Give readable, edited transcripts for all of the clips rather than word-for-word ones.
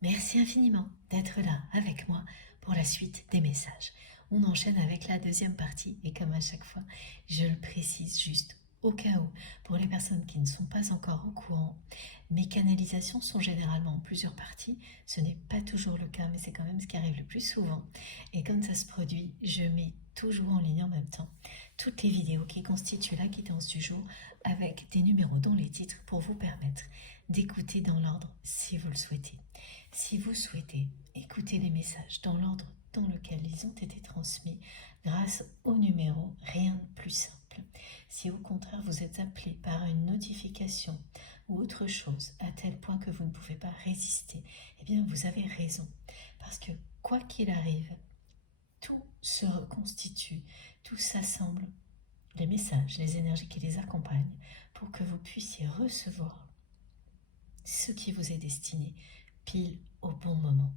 Merci infiniment d'être là avec moi pour la suite des messages. On enchaîne avec la deuxième partie et comme à chaque fois, je le précise juste au cas où, pour les personnes qui ne sont pas encore au courant, mes canalisations sont généralement en plusieurs parties. Ce n'est pas toujours le cas, mais c'est quand même ce qui arrive le plus souvent. Et comme ça se produit, je mets toujours en ligne en même temps toutes les vidéos qui constituent la guidance du jour avec des numéros dans les titres pour vous permettre d'écouter dans l'ordre si vous le souhaitez. Si vous souhaitez écouter les messages dans l'ordre dans lequel ils ont été transmis grâce au numéro, rien de plus simple. Si au contraire vous êtes appelé par une notification ou autre chose à tel point que vous ne pouvez pas résister, eh bien vous avez raison. Parce que quoi qu'il arrive, tout se reconstitue, tout s'assemble, les messages, les énergies qui les accompagnent, pour que vous puissiez recevoir ce qui vous est destiné pile au bon moment.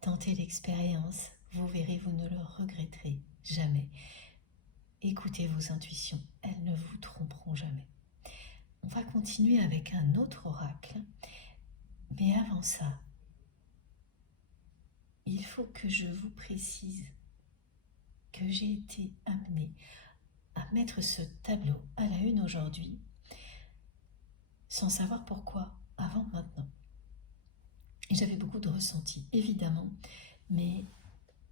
Tentez l'expérience, vous verrez, vous ne le regretterez jamais. Écoutez vos intuitions, elles ne vous tromperont jamais. On va continuer avec un autre oracle, mais avant ça, il faut que je vous précise que j'ai été amenée à mettre ce tableau à la une aujourd'hui, sans savoir pourquoi, avant maintenant. Et j'avais beaucoup de ressentis, évidemment, mais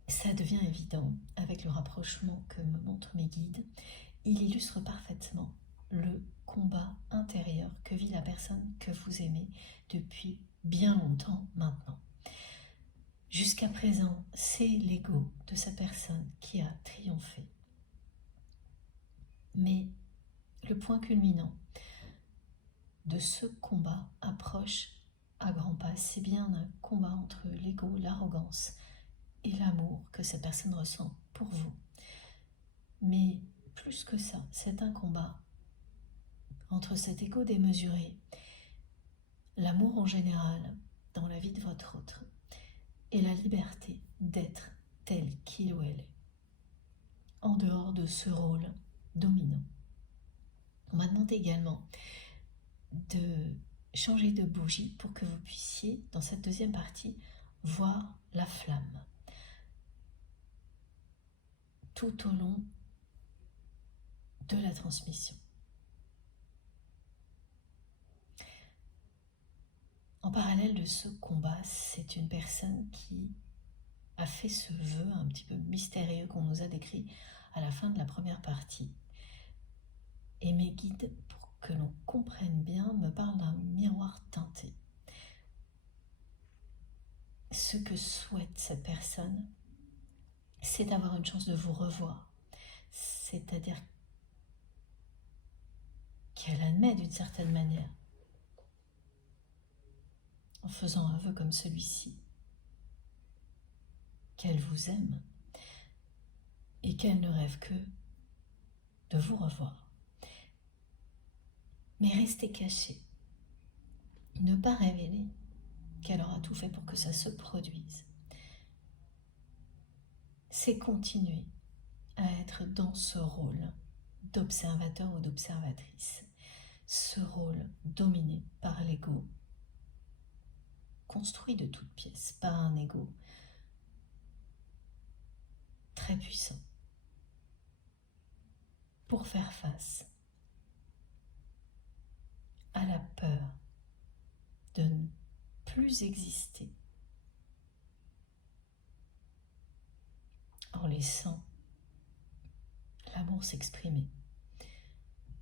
ça devient évident avec le rapprochement que me montrent mes guides. Il illustre parfaitement le combat intérieur que vit la personne que vous aimez depuis bien longtemps maintenant. Jusqu'à présent, c'est l'ego de sa personne qui a triomphé. Mais le point culminant de ce combat approche à grands pas. C'est bien un combat entre l'ego, l'arrogance et l'amour que cette personne ressent pour vous. Mais plus que ça, c'est un combat entre cet ego démesuré, l'amour en général dans la vie de votre autre, et la liberté d'être tel qu'il ou elle est, en dehors de ce rôle dominant. On m'a demandé également de changer de bougie pour que vous puissiez, dans cette deuxième partie, voir la flamme tout au long de la transmission. En parallèle de ce combat, c'est une personne qui a fait ce vœu un petit peu mystérieux qu'on nous a décrit à la fin de la première partie. Et mes guides, pour que l'on comprenne bien, me parlent d'un miroir teinté. Ce que souhaite cette personne, c'est d'avoir une chance de vous revoir. C'est-à-dire qu'elle admet d'une certaine manière, en faisant un vœu comme celui-ci, qu'elle vous aime et qu'elle ne rêve que de vous revoir. Mais restez caché, ne pas révéler qu'elle aura tout fait pour que ça se produise. C'est continuer à être dans ce rôle d'observateur ou d'observatrice, ce rôle dominé par l'ego, construit de toutes pièces par un ego très puissant, pour faire face à la peur de ne plus exister en laissant l'amour s'exprimer,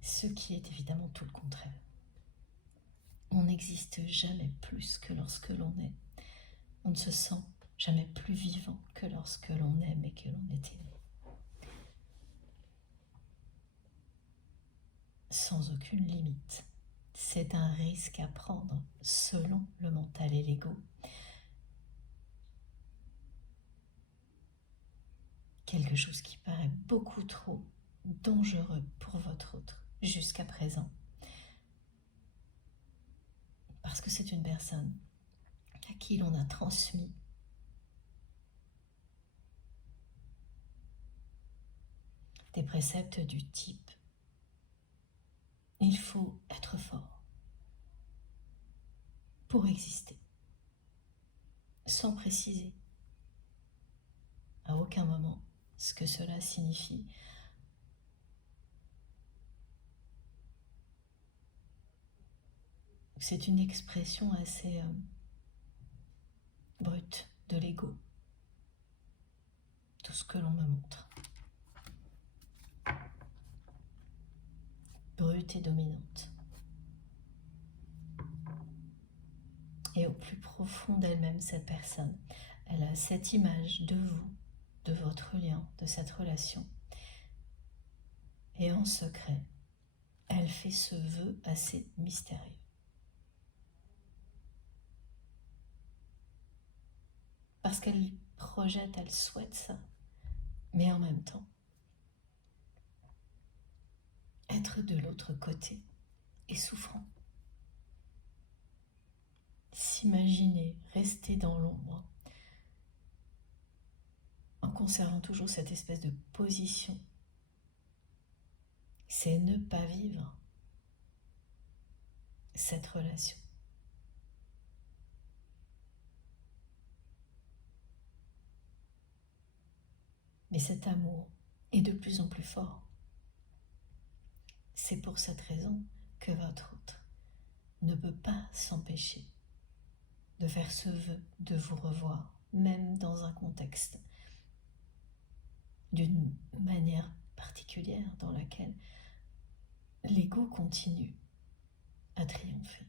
ce qui est évidemment tout le contraire. On n'existe jamais plus que lorsque l'on est. On ne se sent jamais plus vivant que lorsque l'on aime et que l'on est aimé. Sans aucune limite. C'est un risque à prendre selon le mental et l'ego. Quelque chose qui paraît beaucoup trop dangereux pour votre autre jusqu'à présent. Parce que c'est une personne à qui l'on a transmis des préceptes du type « il faut être fort pour exister ». sans préciser à aucun moment ce que cela signifie. C'est une expression assez brute de l'ego, tout ce que l'on me montre. Brute et dominante. Et au plus profond d'elle-même, cette personne, elle a cette image de vous, de votre lien, de cette relation. Et en secret, elle fait ce vœu assez mystérieux. Parce qu'elle projette, elle souhaite ça, mais en même temps, être de l'autre côté est souffrant. S'imaginer rester dans l'ombre en conservant toujours cette espèce de position, c'est ne pas vivre cette relation. Mais cet amour est de plus en plus fort. C'est pour cette raison que votre autre ne peut pas s'empêcher de faire ce vœu de vous revoir, même dans un contexte d'une manière particulière dans laquelle l'ego continue à triompher.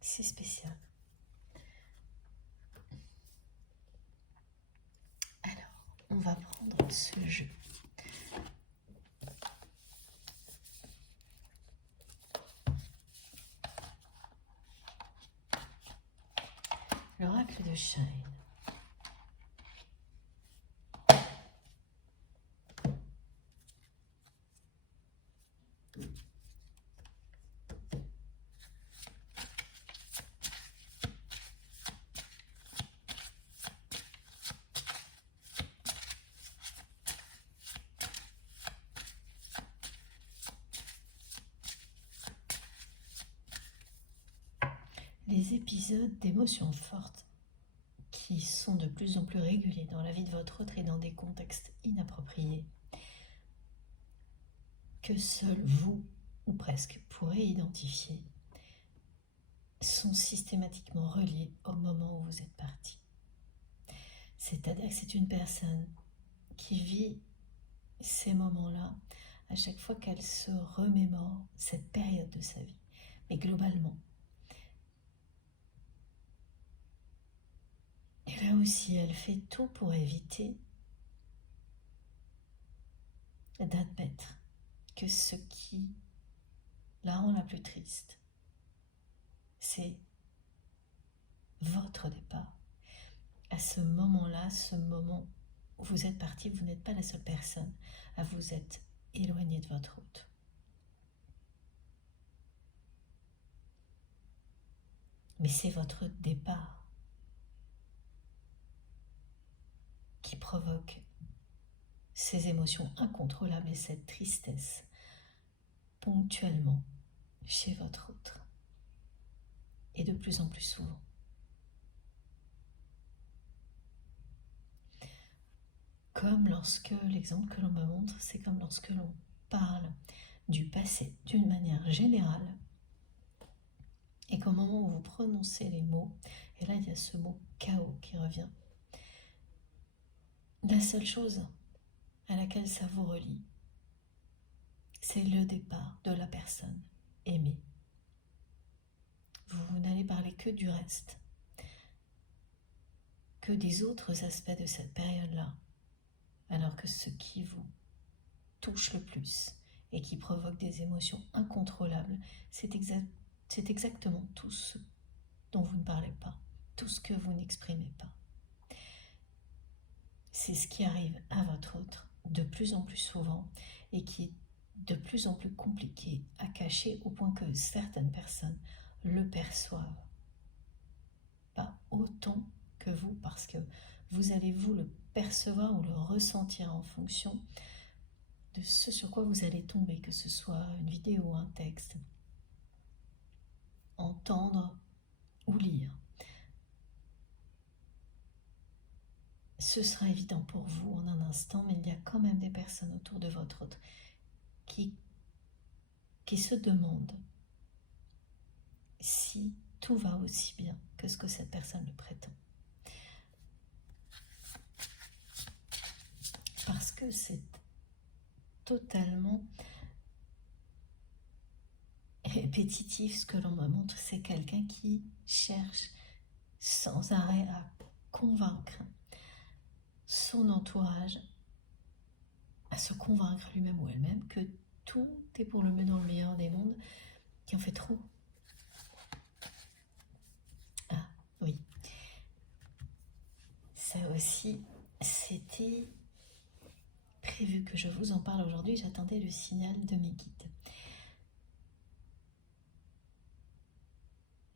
C'est spécial. Alors, on va prendre ce jeu. L'oracle de Shine. Les épisodes d'émotions fortes qui sont de plus en plus réguliers dans la vie de votre autre et dans des contextes inappropriés que seul vous, ou presque, pourrez identifier, sont systématiquement reliés au moment où vous êtes parti. C'est-à-dire que c'est une personne qui vit ces moments-là à chaque fois qu'elle se remémore cette période de sa vie. Mais globalement, et là aussi, elle fait tout pour éviter d'admettre que ce qui la rend la plus triste, c'est votre départ. À ce moment-là, ce moment où vous êtes parti, vous n'êtes pas la seule personne à vous être éloigné de votre hôte. Mais c'est votre départ qui provoque ces émotions incontrôlables et cette tristesse ponctuellement chez votre autre et de plus en plus souvent. Comme lorsque, l'exemple que l'on me montre, c'est comme lorsque l'on parle du passé d'une manière générale et qu'au moment où vous prononcez les mots, et là il y a ce mot chaos qui revient, la seule chose à laquelle ça vous relie, c'est le départ de la personne aimée. Vous n'allez parler que du reste, que des autres aspects de cette période-là, alors que ce qui vous touche le plus et qui provoque des émotions incontrôlables, c'est exactement tout ce dont vous ne parlez pas, tout ce que vous n'exprimez pas. C'est ce qui arrive à votre autre de plus en plus souvent et qui est de plus en plus compliqué à cacher au point que certaines personnes le perçoivent. Pas autant que vous, parce que vous allez vous le percevoir ou le ressentir en fonction de ce sur quoi vous allez tomber, que ce soit une vidéo, un texte, en entendre ou lire. Ce sera évident pour vous en un instant, mais il y a quand même des personnes autour de votre autre qui se demandent si tout va aussi bien que ce que cette personne le prétend. Parce que c'est totalement répétitif ce que l'on me montre, c'est quelqu'un qui cherche sans arrêt à convaincre son entourage, à se convaincre lui-même ou elle-même que tout est pour le mieux dans le meilleur des mondes, qui en fait trop. Ah oui, ça aussi, c'était prévu que je vous en parle aujourd'hui, j'attendais le signal de mes guides.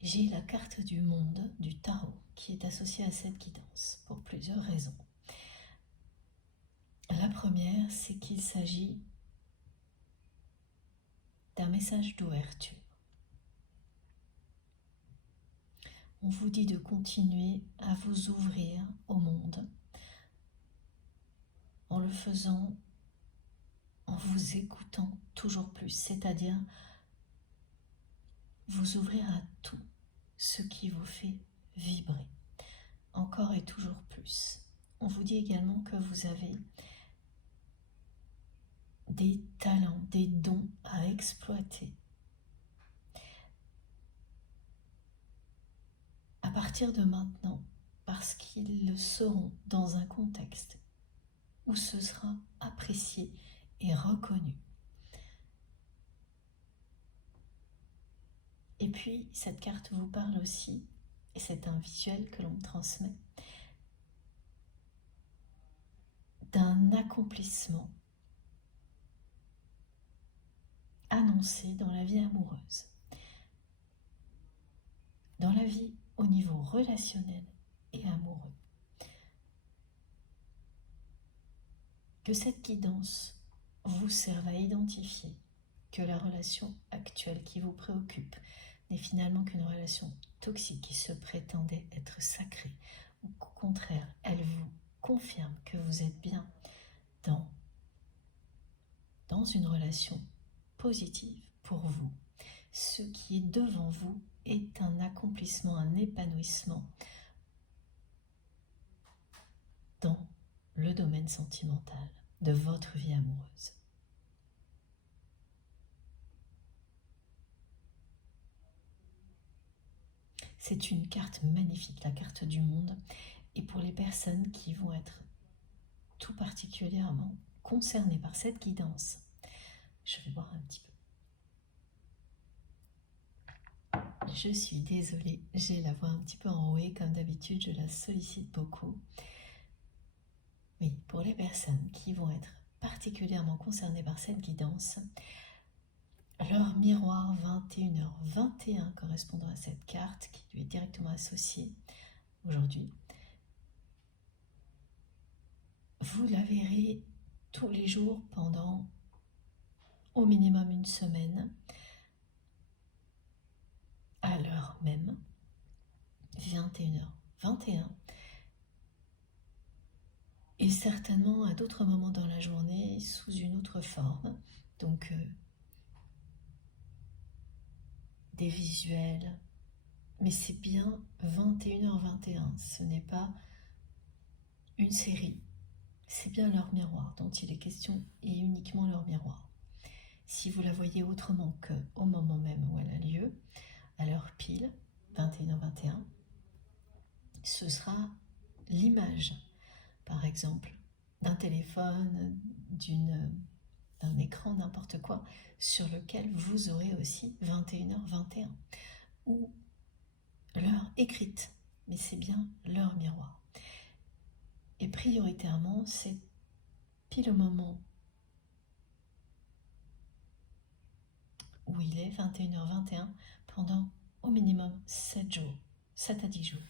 J'ai la carte du monde, du tarot, qui est associée à cette guidance, pour plusieurs raisons. La première, c'est qu'il s'agit d'un message d'ouverture. On vous dit de continuer à vous ouvrir au monde, en le faisant, en vous écoutant toujours plus, c'est-à-dire vous ouvrir à tout ce qui vous fait vibrer, encore et toujours plus. On vous dit également que vous avez des talents, des dons à exploiter. À partir de maintenant, parce qu'ils le seront dans un contexte où ce sera apprécié et reconnu. Et puis, cette carte vous parle aussi, et c'est un visuel que l'on me transmet, d'un accomplissement annoncé dans la vie amoureuse, dans la vie au niveau relationnel et amoureux. Que cette guidance vous serve à identifier que la relation actuelle qui vous préoccupe n'est finalement qu'une relation toxique qui se prétendait être sacrée, ou qu'au contraire, elle vous confirme que vous êtes bien dans une relation positive pour vous. Ce qui est devant vous est un accomplissement, un épanouissement dans le domaine sentimental de votre vie amoureuse. C'est une carte magnifique, la carte du monde, et pour les personnes qui vont être tout particulièrement concernées par cette guidance, je vais boire un petit peu. Je suis désolée, j'ai la voix un petit peu enrouée, comme d'habitude, je la sollicite beaucoup. Oui, pour les personnes qui vont être particulièrement concernées par cette guidance, leur miroir 21h21 correspondant à cette carte qui lui est directement associée aujourd'hui, vous la verrez tous les jours pendant au minimum une semaine, à l'heure même, 21h21, et certainement à d'autres moments dans la journée sous une autre forme, donc des visuels, mais c'est bien 21h21, ce n'est pas une série, c'est bien leur miroir dont il est question et uniquement leur miroir. Si vous la voyez autrement qu'au moment même où elle a lieu, à l'heure pile, 21h21, ce sera l'image, par exemple, d'un téléphone, d'un écran, n'importe quoi, sur lequel vous aurez aussi 21h21, ou l'heure écrite, mais c'est bien l'heure miroir. Et prioritairement, c'est pile au moment où il est 21h21 pendant au minimum 7 jours, 7 à 10 jours.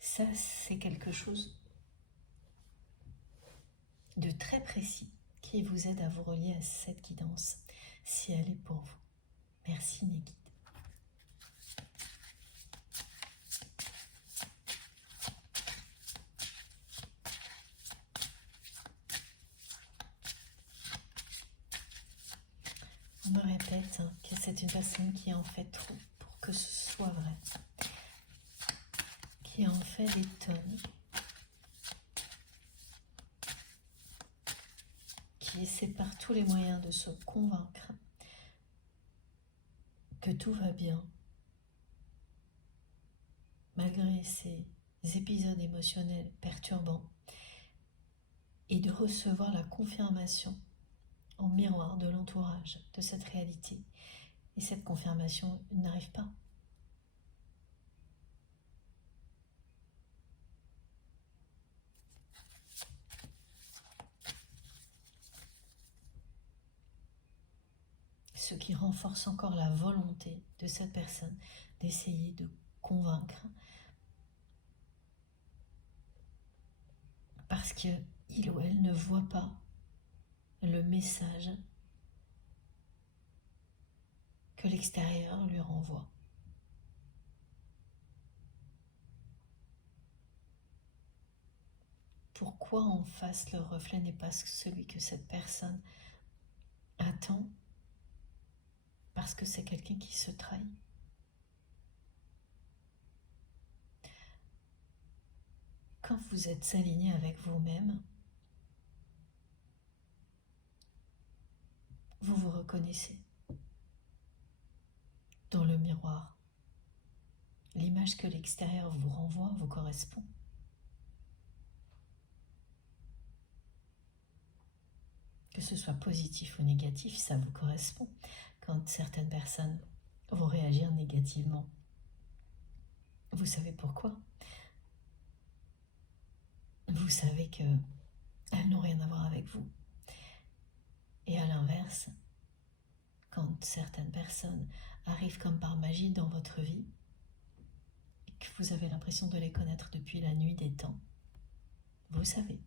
Ça, c'est quelque chose de très précis qui vous aide à vous relier à cette guidance si elle est pour vous. Merci Négui. On me répète que c'est une personne qui en fait trop pour que ce soit vrai, qui en fait des tonnes, qui essaie par tous les moyens de se convaincre que tout va bien, malgré ces épisodes émotionnels perturbants, et de recevoir la confirmation en miroir de l'entourage de cette réalité. Et cette confirmation n'arrive pas. Ce qui renforce encore la volonté de cette personne d'essayer de convaincre, parce qu'il ou elle ne voit pas le message que l'extérieur lui renvoie. Pourquoi en face le reflet n'est pas celui que cette personne attend? Parce que c'est quelqu'un qui se trahit. Quand vous êtes aligné avec vous-même, vous vous reconnaissez dans le miroir. L'image que l'extérieur vous renvoie vous correspond. Que ce soit positif ou négatif, ça vous correspond. Quand certaines personnes vont réagir négativement, vous savez pourquoi? Vous savez qu'elles n'ont rien à voir avec vous. Et à l'inverse, quand certaines personnes arrivent comme par magie dans votre vie, et que vous avez l'impression de les connaître depuis la nuit des temps, vous savez.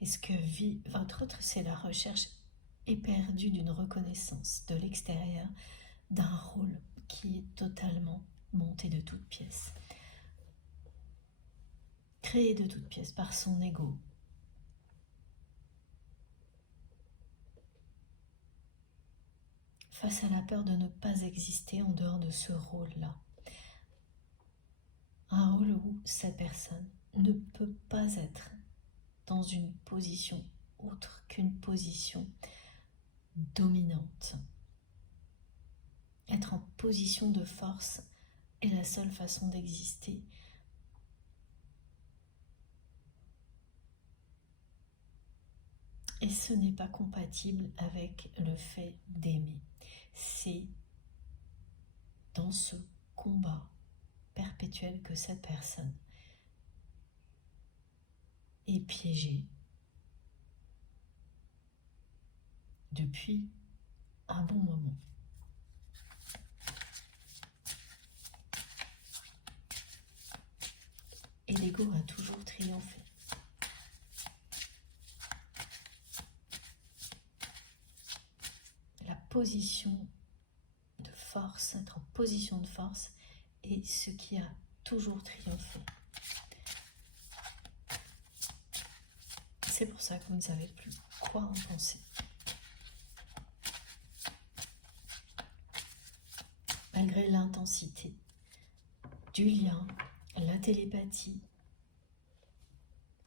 Et ce que vit votre autre, c'est la recherche éperdue d'une reconnaissance de l'extérieur, d'un rôle qui est totalement monté de toutes pièces, créé de toutes pièces par son ego. Face à la peur de ne pas exister en dehors de ce rôle-là. Un rôle où cette personne ne peut pas être dans une position autre qu'une position dominante. Être en position de force est la seule façon d'exister. Et ce n'est pas compatible avec le fait d'aimer. C'est dans ce combat perpétuel que cette personne est piégée depuis un bon moment. Et l'ego a toujours triomphé. La position de force, être en position de force, est ce qui a toujours triomphé. C'est pour ça que vous ne savez plus quoi en penser. Malgré l'intensité du lien, la télépathie,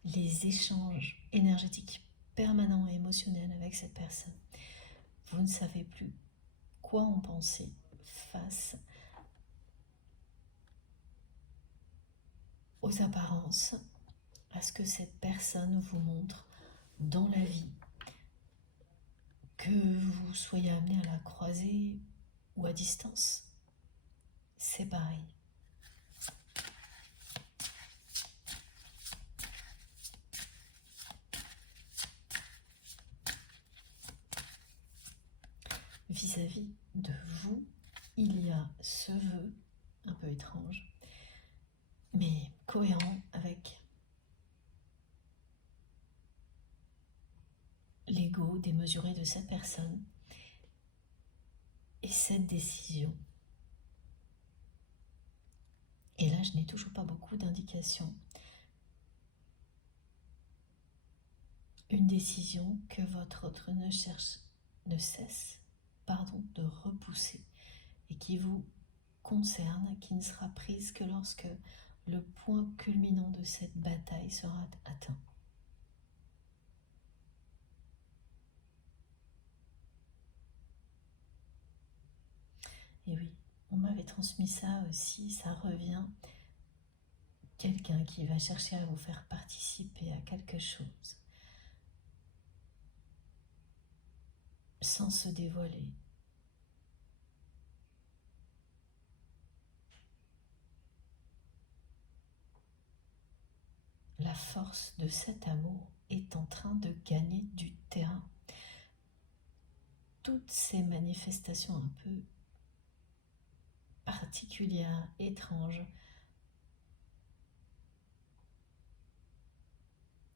les échanges énergétiques permanents et émotionnels avec cette personne, vous ne savez plus quoi en penser face aux apparences, à ce que cette personne vous montre dans la vie, que vous soyez amené à la croiser ou à distance. C'est pareil. Vis-à-vis de vous, il y a ce vœu un peu étrange, mais cohérent avec l'ego démesuré de cette personne et cette décision. Et là, je n'ai toujours pas beaucoup d'indications Une décision que votre autre ne cesse de repousser et qui vous concerne, qui ne sera prise que lorsque le point culminant de cette bataille sera atteint. Et oui, on m'avait transmis ça aussi, ça revient. Quelqu'un qui va chercher à vous faire participer à quelque chose sans se dévoiler. La force de cet amour est en train de gagner du terrain. Toutes ces manifestations un peu particulières, étranges,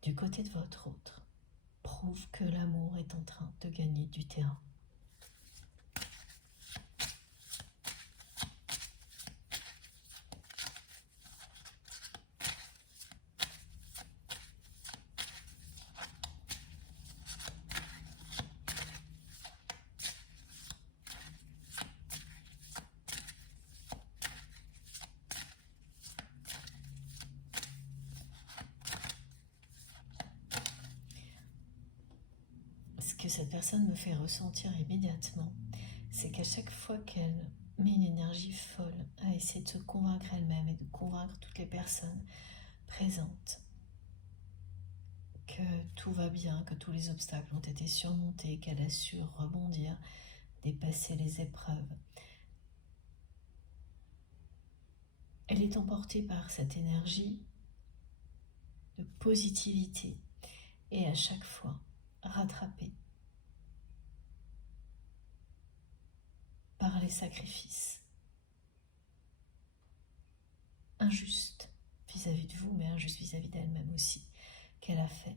du côté de votre autre, prouvent que l'amour est en train de gagner du terrain. Ce que cette personne me fait ressentir immédiatement, c'est qu'à chaque fois qu'elle met une énergie folle à essayer de se convaincre elle-même et de convaincre toutes les personnes présentes que tout va bien, que tous les obstacles ont été surmontés, qu'elle a su rebondir, dépasser les épreuves, elle est emportée par cette énergie de positivité et à chaque fois rattrapée par les sacrifices injustes vis-à-vis de vous, mais injustes vis-à-vis d'elle-même aussi, qu'elle a fait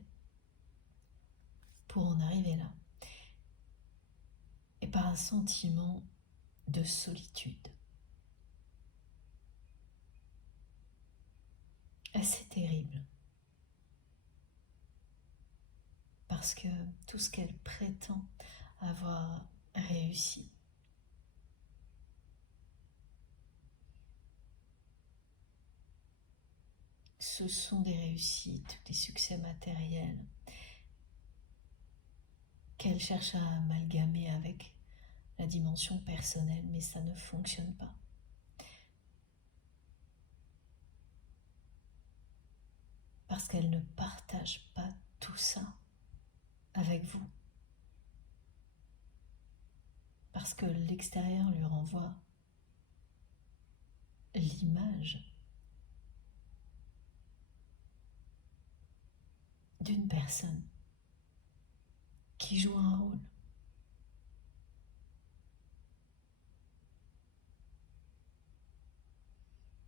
pour en arriver là. Et par un sentiment de solitude assez terrible. Parce que tout ce qu'elle prétend avoir réussi, ce sont des réussites, des succès matériels qu'elle cherche à amalgamer avec la dimension personnelle, mais ça ne fonctionne pas. Parce qu'elle ne partage pas tout ça avec vous. Parce que l'extérieur lui renvoie l'image d'une personne qui joue un rôle,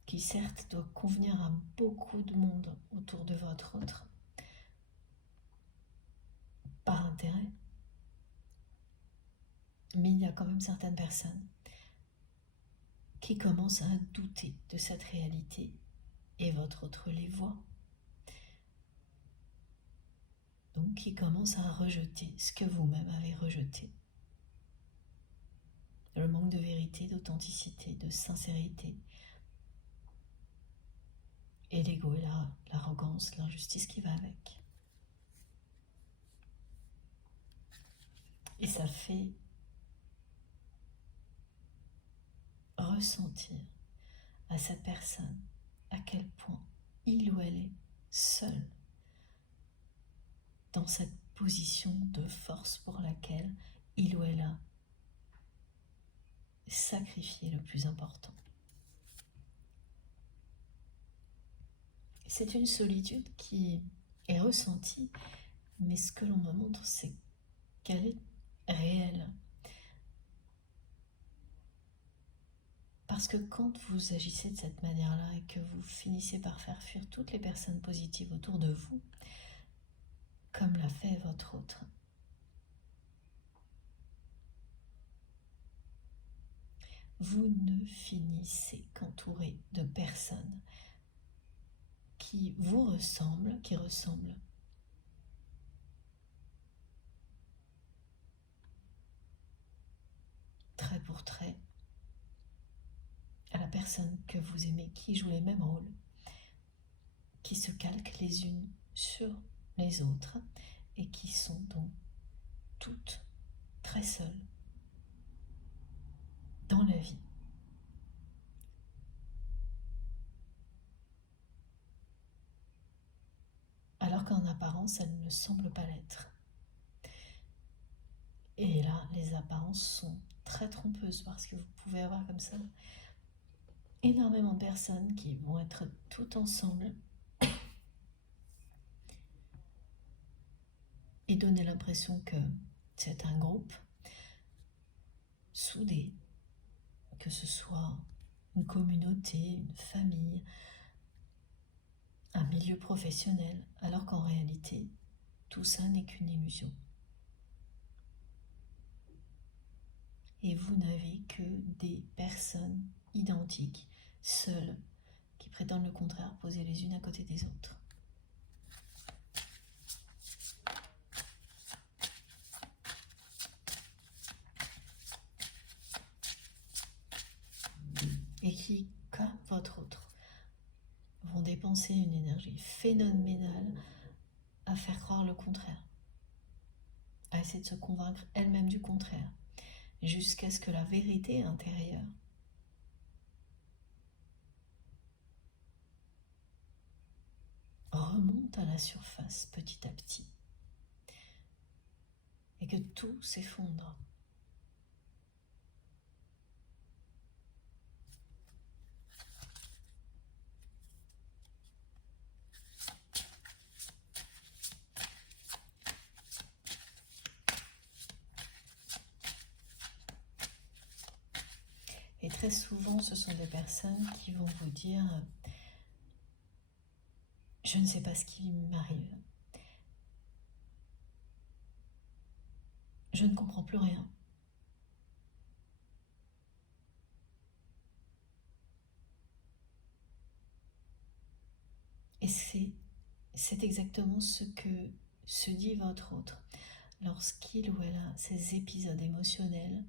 qui certes doit convenir à beaucoup de monde autour de votre autre, par intérêt, mais il y a quand même certaines personnes qui commencent à douter de cette réalité et votre autre les voit. Donc qui commencent à rejeter ce que vous-même avez rejeté. Le manque de vérité, d'authenticité, de sincérité, et l'ego et l'arrogance, l'injustice qui va avec. Et ça fait ressentir à cette personne à quel point il ou elle est seul dans cette position de force pour laquelle il ou elle a sacrifié le plus important. C'est une solitude qui est ressentie, mais ce que l'on me montre, c'est qu'elle est réelle. Parce que quand vous agissez de cette manière-là et que vous finissez par faire fuir toutes les personnes positives autour de vous, comme l'a fait votre autre, vous ne finissez qu'entouré de personnes qui vous ressemblent, qui ressemblent personnes que vous aimez qui jouent les mêmes rôles, qui se calquent les unes sur les autres et qui sont donc toutes très seules dans la vie. Alors qu'en apparence, elles ne semblent pas l'être. Et là, les apparences sont très trompeuses parce que vous pouvez avoir comme ça énormément de personnes qui vont être toutes ensemble et donner l'impression que c'est un groupe soudé, que ce soit une communauté, une famille, un milieu professionnel, alors qu'en réalité, tout ça n'est qu'une illusion. Et vous n'avez que des personnes identiques, seules, qui prétendent le contraire, posées les unes à côté des autres. Et qui, comme votre autre, vont dépenser une énergie phénoménale à faire croire le contraire, à essayer de se convaincre elle-même du contraire, jusqu'à ce que la vérité intérieure remonte à la surface petit à petit et que tout s'effondre. Et très souvent, ce sont des personnes qui vont vous dire « Je ne sais pas ce qui m'arrive. Je ne comprends plus rien. » Et c'est exactement ce que se dit votre autre lorsqu'il ou elle a ces épisodes émotionnels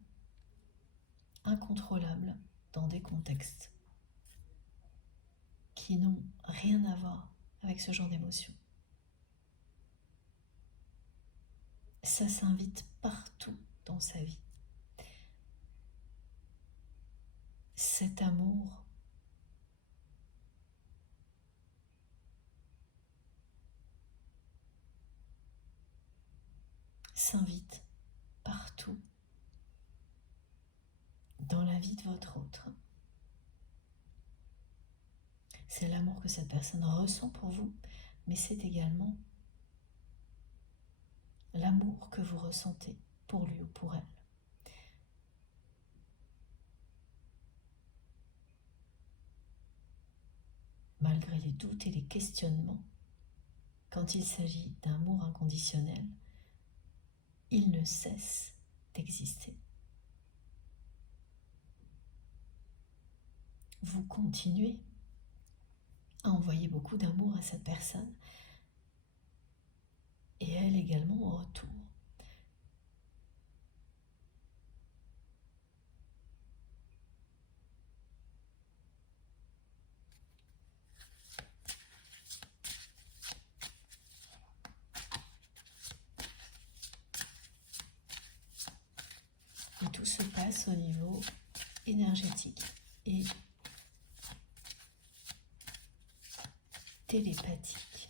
incontrôlables dans des contextes qui n'ont rien à voir avec ce genre d'émotion. Ça s'invite partout dans sa vie. Cet amour s'invite partout dans la vie de votre autre. C'est l'amour que cette personne ressent pour vous, mais c'est également l'amour que vous ressentez pour lui ou pour elle. Malgré les doutes et les questionnements, quand il s'agit d'amour inconditionnel, il ne cesse d'exister. Vous continuez à envoyer beaucoup d'amour à cette personne et elle également en retour. Et tout se passe au niveau énergétique et télépathique.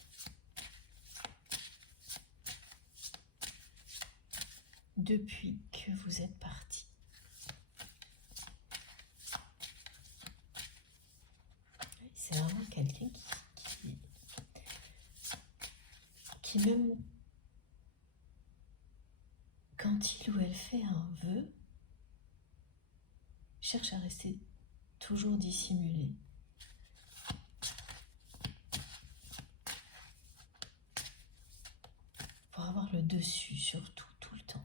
Depuis que vous êtes parti. C'est vraiment quelqu'un qui même quand il ou elle fait un vœu, cherche à rester toujours dissimulé. Pour avoir le dessus sur tout le temps.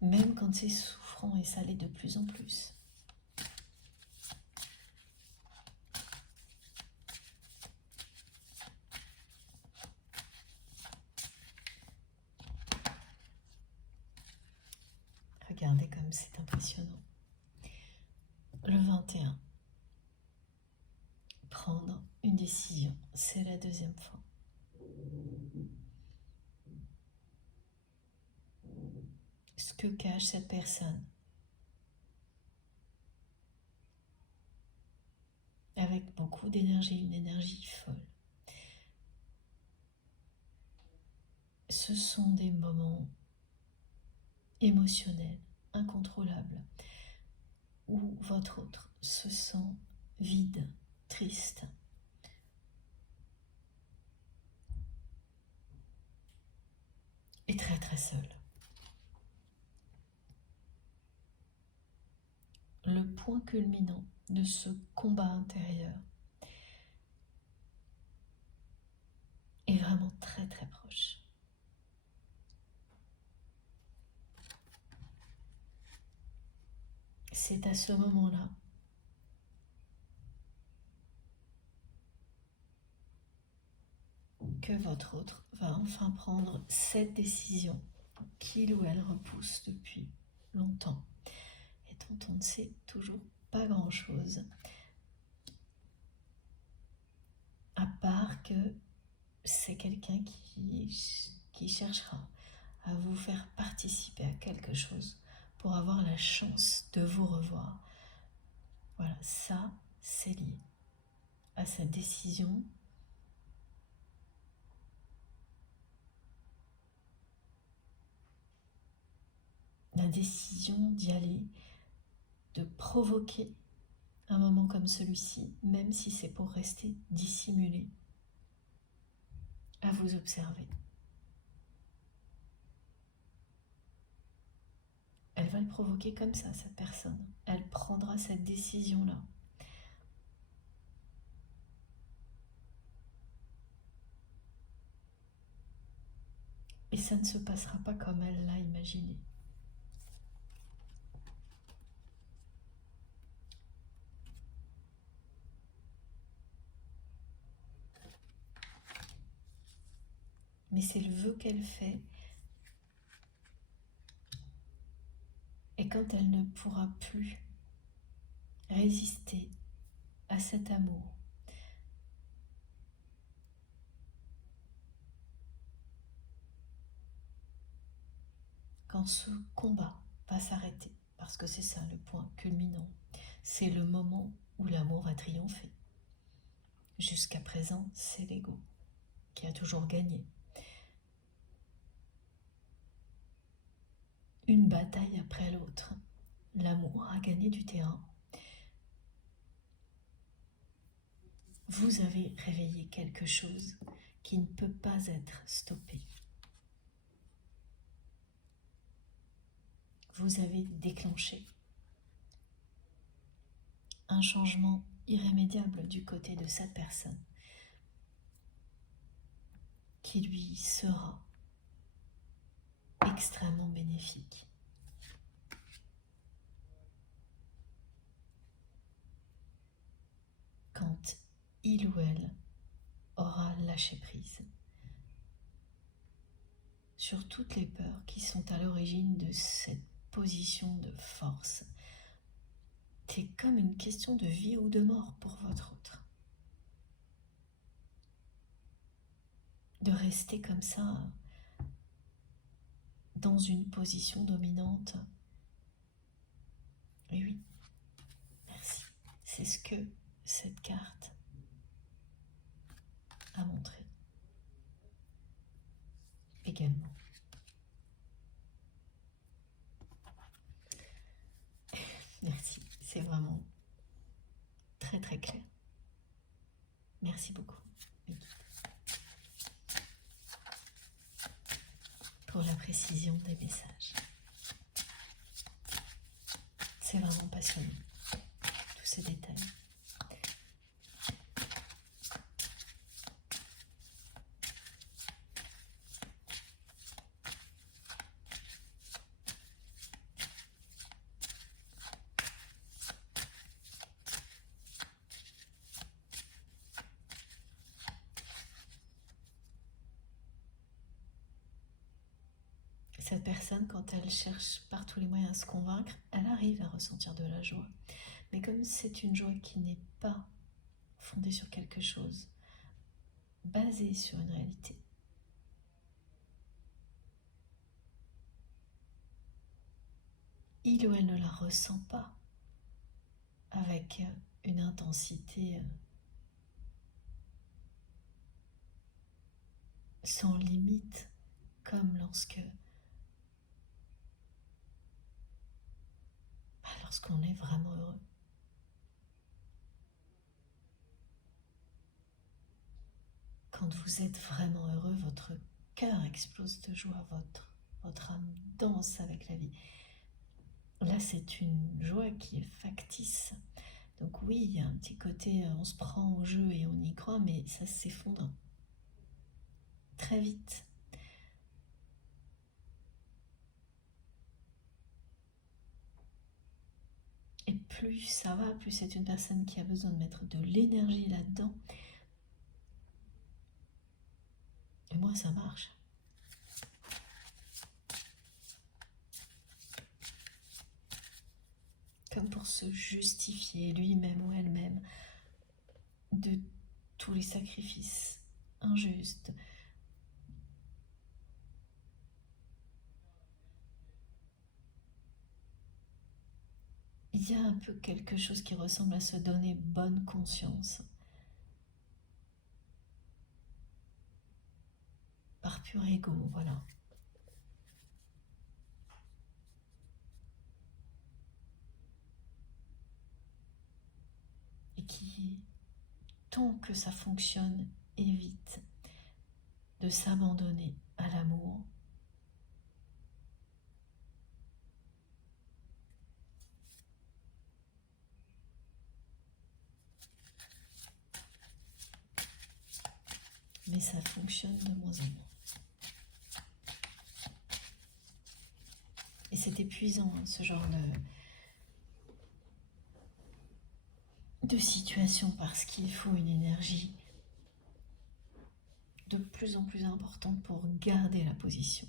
Même quand c'est souffrant et ça l'est de plus en plus. Regardez comme c'est impressionnant. Le 21. prendre une décision. C'est la deuxième fois. Ce que cache cette personne. Avec beaucoup d'énergie, une énergie folle. Ce sont des moments émotionnels, incontrôlables, où votre autre se sent vide, triste. Et très très seul. Le point culminant de ce combat intérieur est vraiment très très proche. C'est à ce moment-là que votre autre va enfin prendre cette décision qu'il ou elle repousse depuis longtemps et dont on ne sait toujours pas grand-chose, à part que c'est quelqu'un qui cherchera à vous faire participer à quelque chose pour avoir la chance de vous revoir. Voilà, ça, c'est lié à cette décision. La décision d'y aller, de provoquer un moment comme celui-ci, même si c'est pour rester dissimulé, à vous observer. Elle va le provoquer comme ça, cette personne. Elle prendra cette décision-là. Et ça ne se passera pas comme elle l'a imaginé. Mais c'est le vœu qu'elle fait. Et quand elle ne pourra plus résister à cet amour, quand ce combat va s'arrêter, parce que c'est ça le point culminant, c'est le moment où l'amour va triompher. Jusqu'à présent, c'est l'ego qui a toujours gagné. Une bataille après l'autre, l'amour a gagné du terrain. Vous avez réveillé quelque chose qui ne peut pas être stoppé. Vous avez déclenché un changement irrémédiable du côté de cette personne qui lui sera extrêmement bénéfique. Quand il ou elle aura lâché prise sur toutes les peurs qui sont à l'origine de cette position de force. C'est comme une question de vie ou de mort pour votre autre. De rester comme ça, dans une position dominante. Et oui, merci. C'est ce que cette carte a montré. Également. Merci, c'est vraiment très très clair. Merci beaucoup, mes guides, pour la précision des messages. C'est vraiment passionnant, tous ces détails. Cette personne, quand elle cherche par tous les moyens à se convaincre, elle arrive à ressentir de la joie. Mais comme c'est une joie qui n'est pas fondé sur quelque chose, basé sur une réalité. Il ou elle ne la ressent pas avec une intensité sans limite, comme lorsqu'on est vraiment heureux. Quand vous êtes vraiment heureux, votre cœur explose de joie, votre âme danse avec la vie. Là, c'est une joie qui est factice. Donc oui, il y a un petit côté, on se prend au jeu et on y croit, mais ça s'effondre très vite. Et plus ça va, plus c'est une personne qui a besoin de mettre de l'énergie là-dedans. Et moi, ça marche. Comme pour se justifier lui-même ou elle-même de tous les sacrifices injustes. Il y a un peu quelque chose qui ressemble à se donner bonne conscience. Par pur ego, voilà. Et qui, tant que ça fonctionne, évite de s'abandonner à l'amour. Mais ça fonctionne de moins en moins. Et c'est épuisant, hein, ce genre de situation, parce qu'il faut une énergie de plus en plus importante pour garder la position.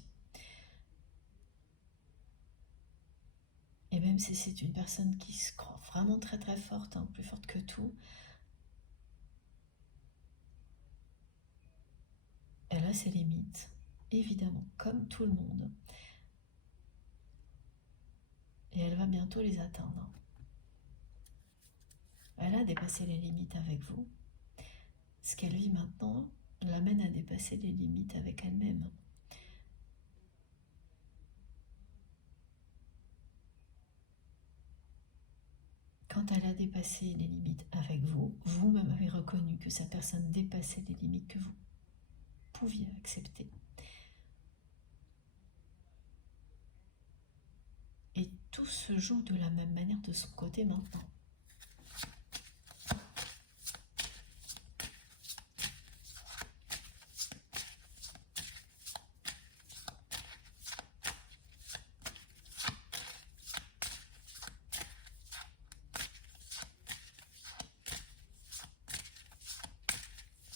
Et même si c'est une personne qui se croit vraiment très très forte, hein, plus forte que tout, elle a ses limites, évidemment, comme tout le monde. Et elle va bientôt les atteindre. Elle a dépassé les limites avec vous. Ce qu'elle vit maintenant l'amène à dépasser les limites avec elle-même. Quand elle a dépassé les limites avec vous, vous-même avez reconnu que sa personne dépassait les limites que vous pouviez accepter. Et tout se joue de la même manière de son côté maintenant.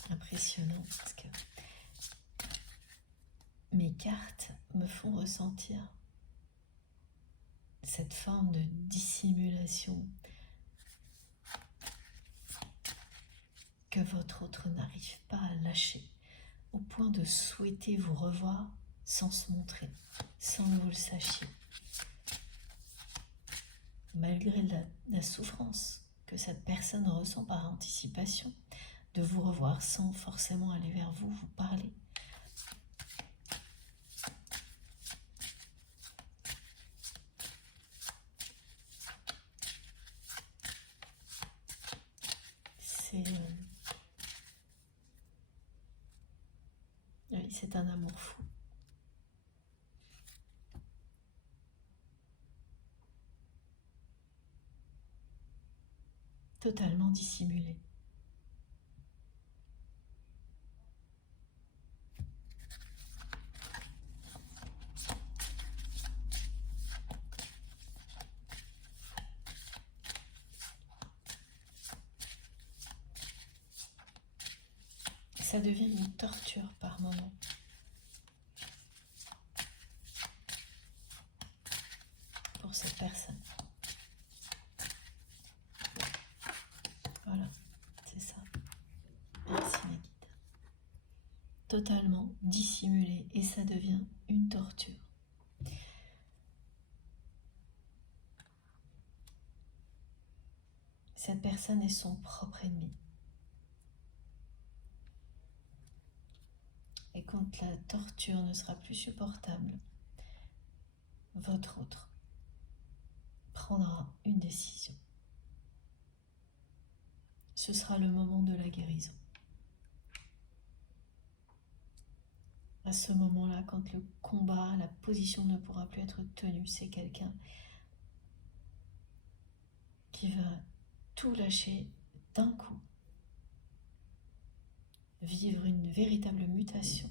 Impressionnant parce que mes cartes me font ressentir cette forme de dissimulation que votre autre n'arrive pas à lâcher, au point de souhaiter vous revoir sans se montrer, sans que vous le sachiez. Malgré la souffrance que cette personne ressent par anticipation, de vous revoir sans forcément aller vers vous, vous parler. Oui, c'est un amour fou. Totalement dissimulé. Ça devient une torture par moment. Pour cette personne. Voilà, c'est ça. totalement dissimulé et ça devient une torture. Cette personne est son propre ennemi. Et quand la torture ne sera plus supportable, votre autre prendra une décision. Ce sera le moment de la guérison. À ce moment-là, quand le combat, la position ne pourra plus être tenue, c'est quelqu'un qui va tout lâcher d'un coup, vivre une véritable mutation.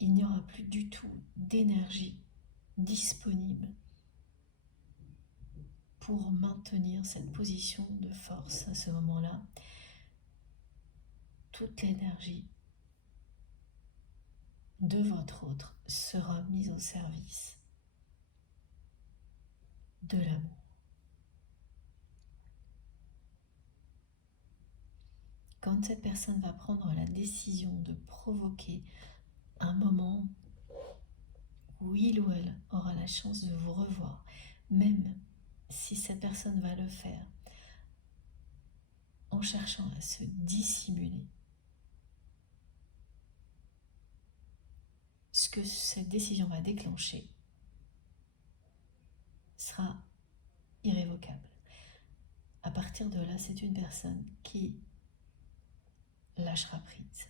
Il n'y aura plus du tout d'énergie disponible pour maintenir cette position de force. À ce moment-là, toute l'énergie de votre autre sera mise au service de l'amour. Quand cette personne va prendre la décision de provoquer un moment où il ou elle aura la chance de vous revoir, même si cette personne va le faire en cherchant à se dissimuler, ce que cette décision va déclencher sera irrévocable. À partir de là, c'est une personne qui lâchera prise.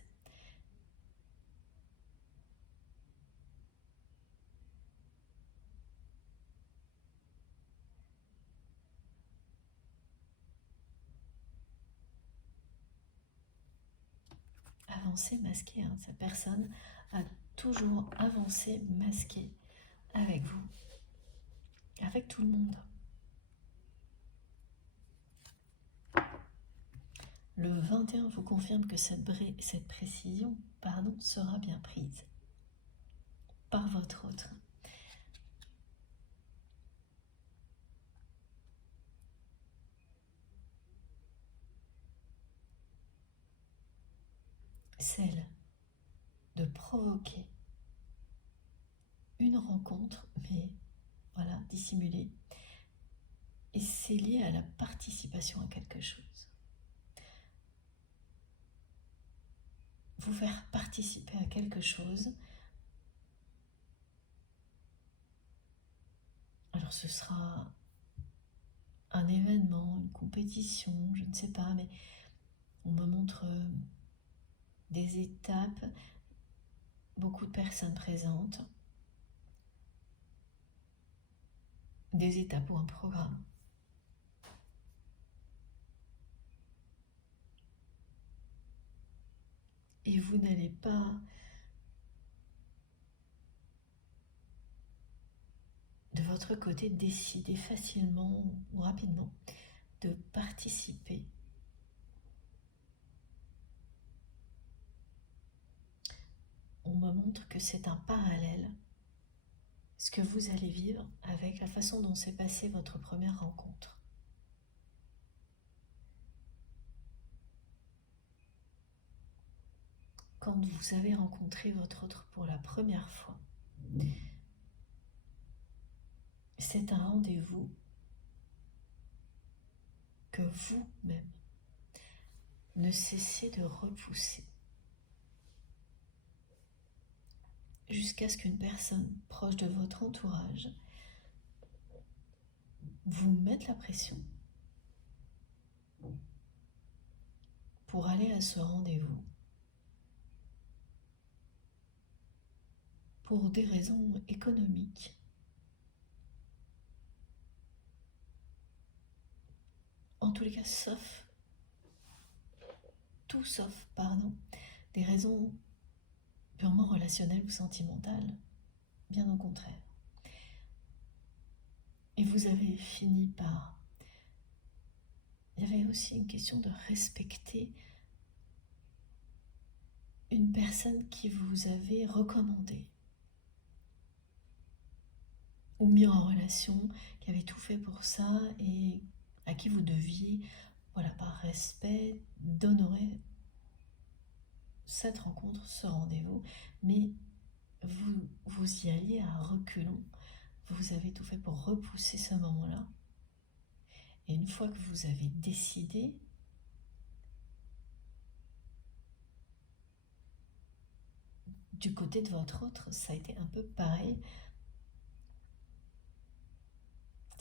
Avancer masqué, hein. Cette personne a toujours avancé masqué avec vous, avec tout le monde. Le 21 vous confirme que cette précision sera bien prise par votre autre. Celle de provoquer une rencontre, mais voilà, dissimulée. Et c'est lié à la participation à quelque chose. Vous faire participer à quelque chose. Alors ce sera un événement, une compétition, je ne sais pas, mais on me montre des étapes, beaucoup de personnes présentes, des étapes ou un programme. Et vous n'allez pas de votre côté décider facilement ou rapidement de participer on me montre que c'est un parallèle, ce que vous allez vivre avec la façon dont s'est passée votre première rencontre. Quand vous avez rencontré votre autre pour la première fois, c'est un rendez-vous que vous-même ne cessez de repousser jusqu'à ce qu'une personne proche de votre entourage vous mette la pression pour aller à ce rendez-vous pour des raisons économiques. En tous les cas, des raisons purement relationnelles ou sentimentales, bien au contraire. Et vous avez fini par... Il y avait aussi une question de respecter une personne qui vous avait recommandé ou mis en relation, qui avait tout fait pour ça et à qui vous deviez, voilà, par respect, d'honorer cette rencontre, ce rendez-vous, mais vous y alliez à reculons, vous avez tout fait pour repousser ce moment-là, et une fois que vous avez décidé, du côté de votre autre, ça a été un peu pareil.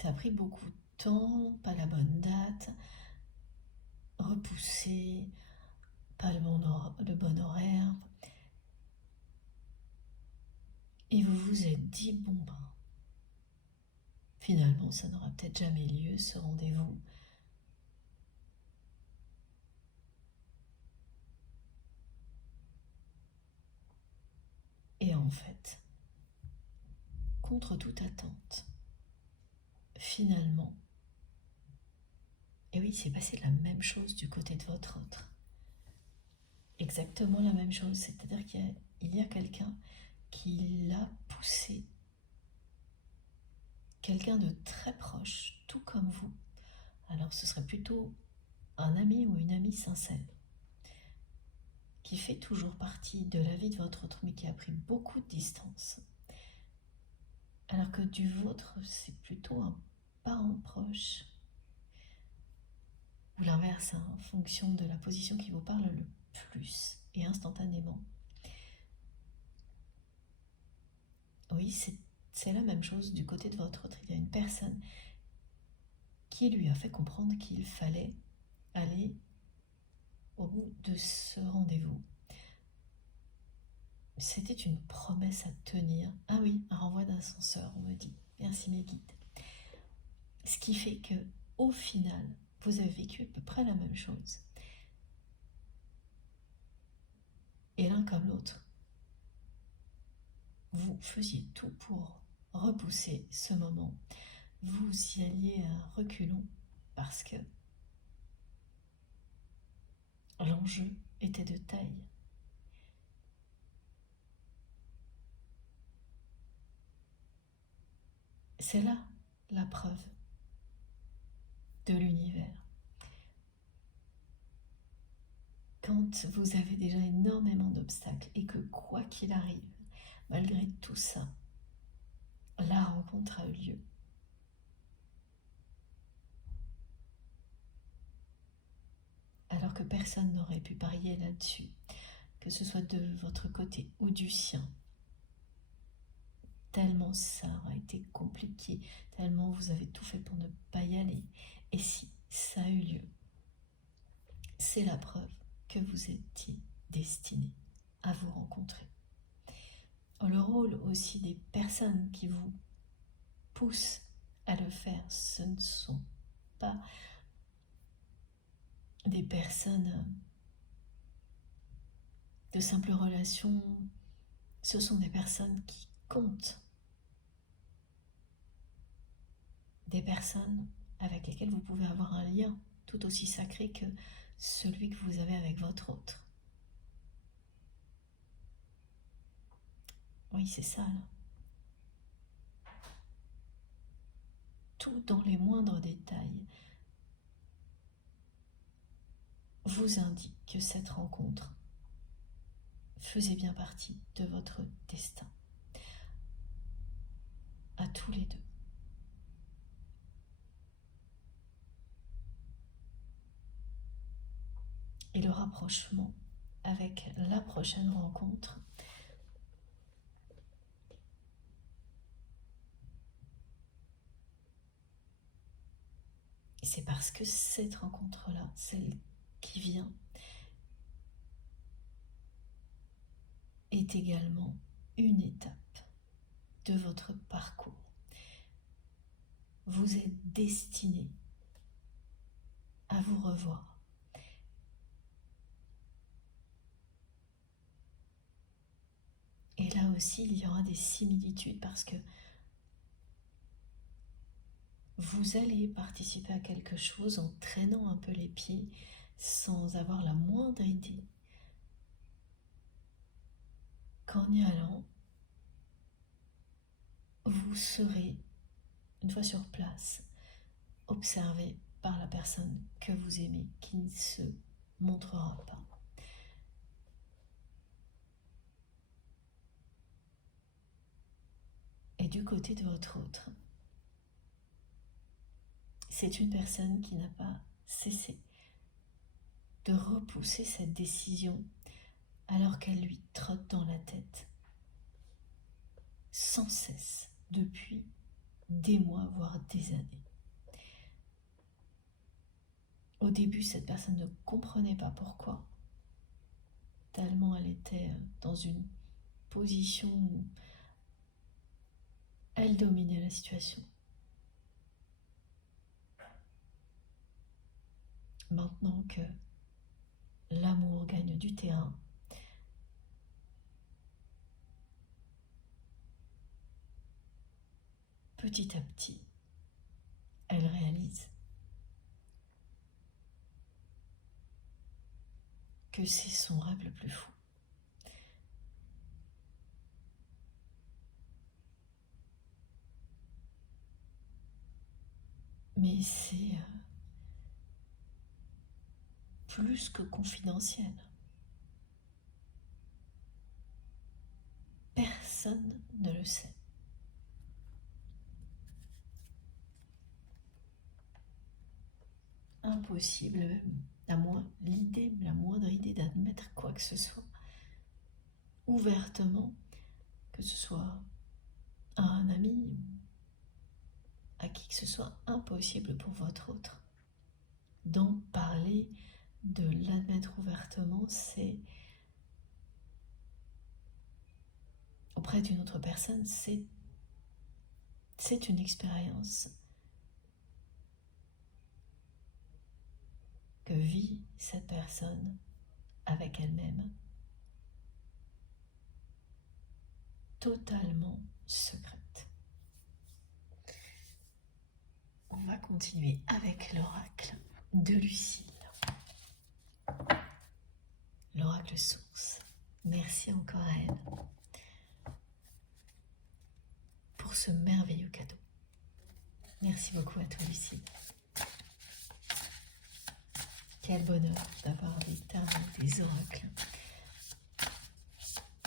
Ça a pris beaucoup de temps, pas la bonne date, repoussé, pas le bon horaire. Et vous vous êtes dit, bon ben, finalement ça n'aura peut-être jamais lieu ce rendez-vous. Et en fait, contre toute attente, finalement, et oui, il s'est passé la même chose du côté de votre autre. Exactement la même chose, c'est-à-dire qu'il y a quelqu'un qui l'a poussé, quelqu'un de très proche, tout comme vous. Alors ce serait plutôt un ami ou une amie sincère, qui fait toujours partie de la vie de votre autre, mais qui a pris beaucoup de distance. Alors que du vôtre, c'est plutôt un parent proche. Ou l'inverse, hein, en fonction de la position qui vous parle le plus et instantanément. Oui, c'est la même chose du côté de votre autre. Il y a une personne qui lui a fait comprendre qu'il fallait aller au bout de ce rendez-vous. C'était une promesse à tenir. Ah oui, un renvoi d'ascenseur, on me dit. Merci mes guides. Ce qui fait que, au final, vous avez vécu à peu près la même chose. Et l'un comme l'autre, vous faisiez tout pour repousser ce moment. Vous y alliez à reculons parce que l'enjeu était de taille. C'est là la preuve de l'univers. Quand vous avez déjà énormément d'obstacles et que quoi qu'il arrive, malgré tout ça, la rencontre a eu lieu. Alors que personne n'aurait pu parier là-dessus, que ce soit de votre côté ou du sien. Tellement ça aurait été compliqué, tellement vous avez tout fait pour ne pas y aller. Et si ça a eu lieu, c'est la preuve que vous étiez destiné à vous rencontrer. Le rôle aussi des personnes qui vous poussent à le faire, ce ne sont pas des personnes de simples relations, ce sont des personnes qui comptent, des personnes avec lesquelles vous pouvez avoir un lien tout aussi sacré que celui que vous avez avec votre autre. Oui, c'est ça, là. Tout dans les moindres détails vous indique que cette rencontre faisait bien partie de votre destin, à tous les deux. Et le rapprochement avec la prochaine rencontre c'est parce que cette rencontre-là, celle qui vient, est également une étape de votre parcours. Vous êtes destiné à vous revoir. Et là aussi, il y aura des similitudes parce que vous allez participer à quelque chose en traînant un peu les pieds sans avoir la moindre idée qu'en y allant, vous serez, une fois sur place, observé par la personne que vous aimez qui ne se montrera pas. Et du côté de votre autre, c'est une personne qui n'a pas cessé de repousser cette décision alors qu'elle lui trotte dans la tête sans cesse depuis des mois, voire des années. Au début, cette personne ne comprenait pas pourquoi, tellement elle était dans une position où elle dominait la situation. Maintenant que l'amour gagne du terrain, petit à petit, elle réalise que c'est son rêve le plus fou. Mais c'est plus que confidentiel. Personne ne le sait. Impossible, la moindre idée d'admettre quoi que ce soit ouvertement, que ce soit à un ami, à qui que ce soit, impossible pour votre autre. D'en parler, de l'admettre ouvertement, c'est auprès d'une autre personne, c'est une expérience que vit cette personne avec elle-même, totalement secrète. On va continuer avec l'oracle de Lucille. L'oracle source. Merci encore à elle pour ce merveilleux cadeau. Merci beaucoup à toi, Lucille. Quel bonheur d'avoir des tarots, des oracles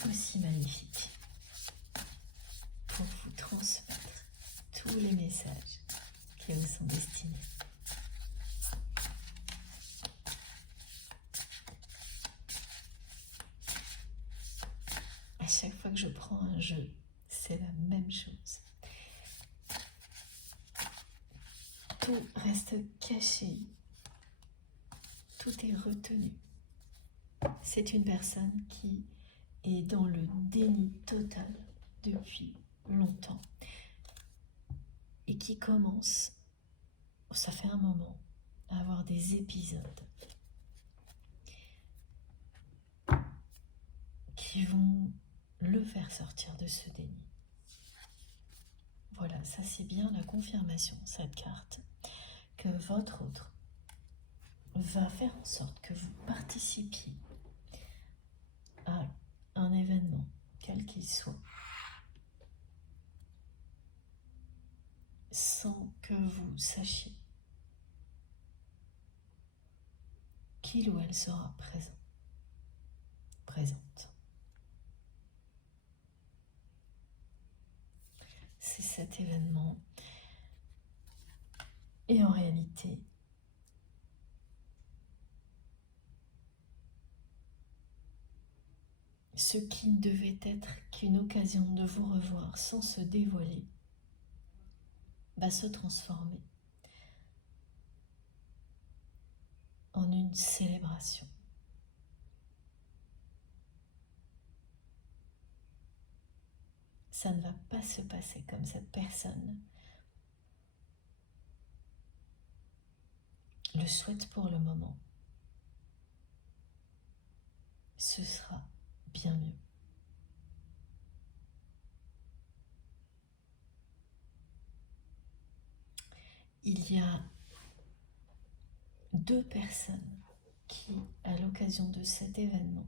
aussi magnifiques pour vous transmettre tous les messages qui vous sont destinés. À chaque fois que je prends un jeu, c'est la même chose. Tout reste caché. Tout est retenu. C'est une personne qui est dans le déni total depuis longtemps et qui commence, ça fait un moment, à avoir des épisodes qui vont le faire sortir de ce déni. Voilà, ça c'est bien la confirmation, cette carte, que votre autre va faire en sorte que vous participiez à un événement, quel qu'il soit, sans que vous sachiez qu'il ou elle sera présente. C'est cet événement. Et en réalité, ce qui ne devait être qu'une occasion de vous revoir sans se dévoiler va se transformer en une célébration. Ça ne va pas se passer comme cette personne le souhaite pour le moment. Ce sera bien mieux. Il y a 2 personnes qui, à l'occasion de cet événement,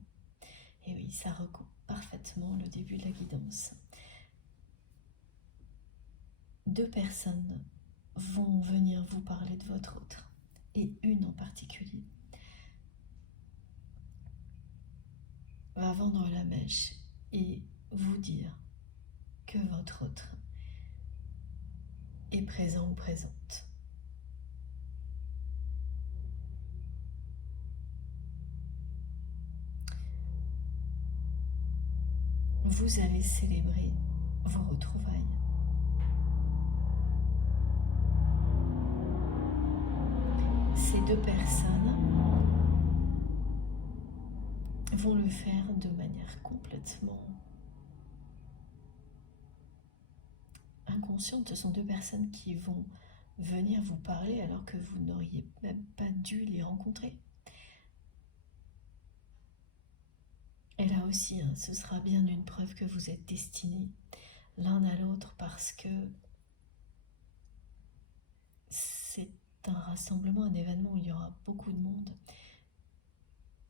et oui, ça recoupe parfaitement le début de la guidance, 2 personnes vont venir vous parler de votre autre. et une en particulier, va vendre la mèche et vous dire que votre autre est présent ou présente. Vous allez célébrer vos retrouvailles. Ces deux personnes vont le faire de manière complètement inconsciente. Ce sont deux personnes qui vont venir vous parler alors que vous n'auriez même pas dû les rencontrer. Et là aussi, ce sera bien une preuve que vous êtes destinés l'un à l'autre parce que c'est un rassemblement, un événement où il y aura beaucoup de monde,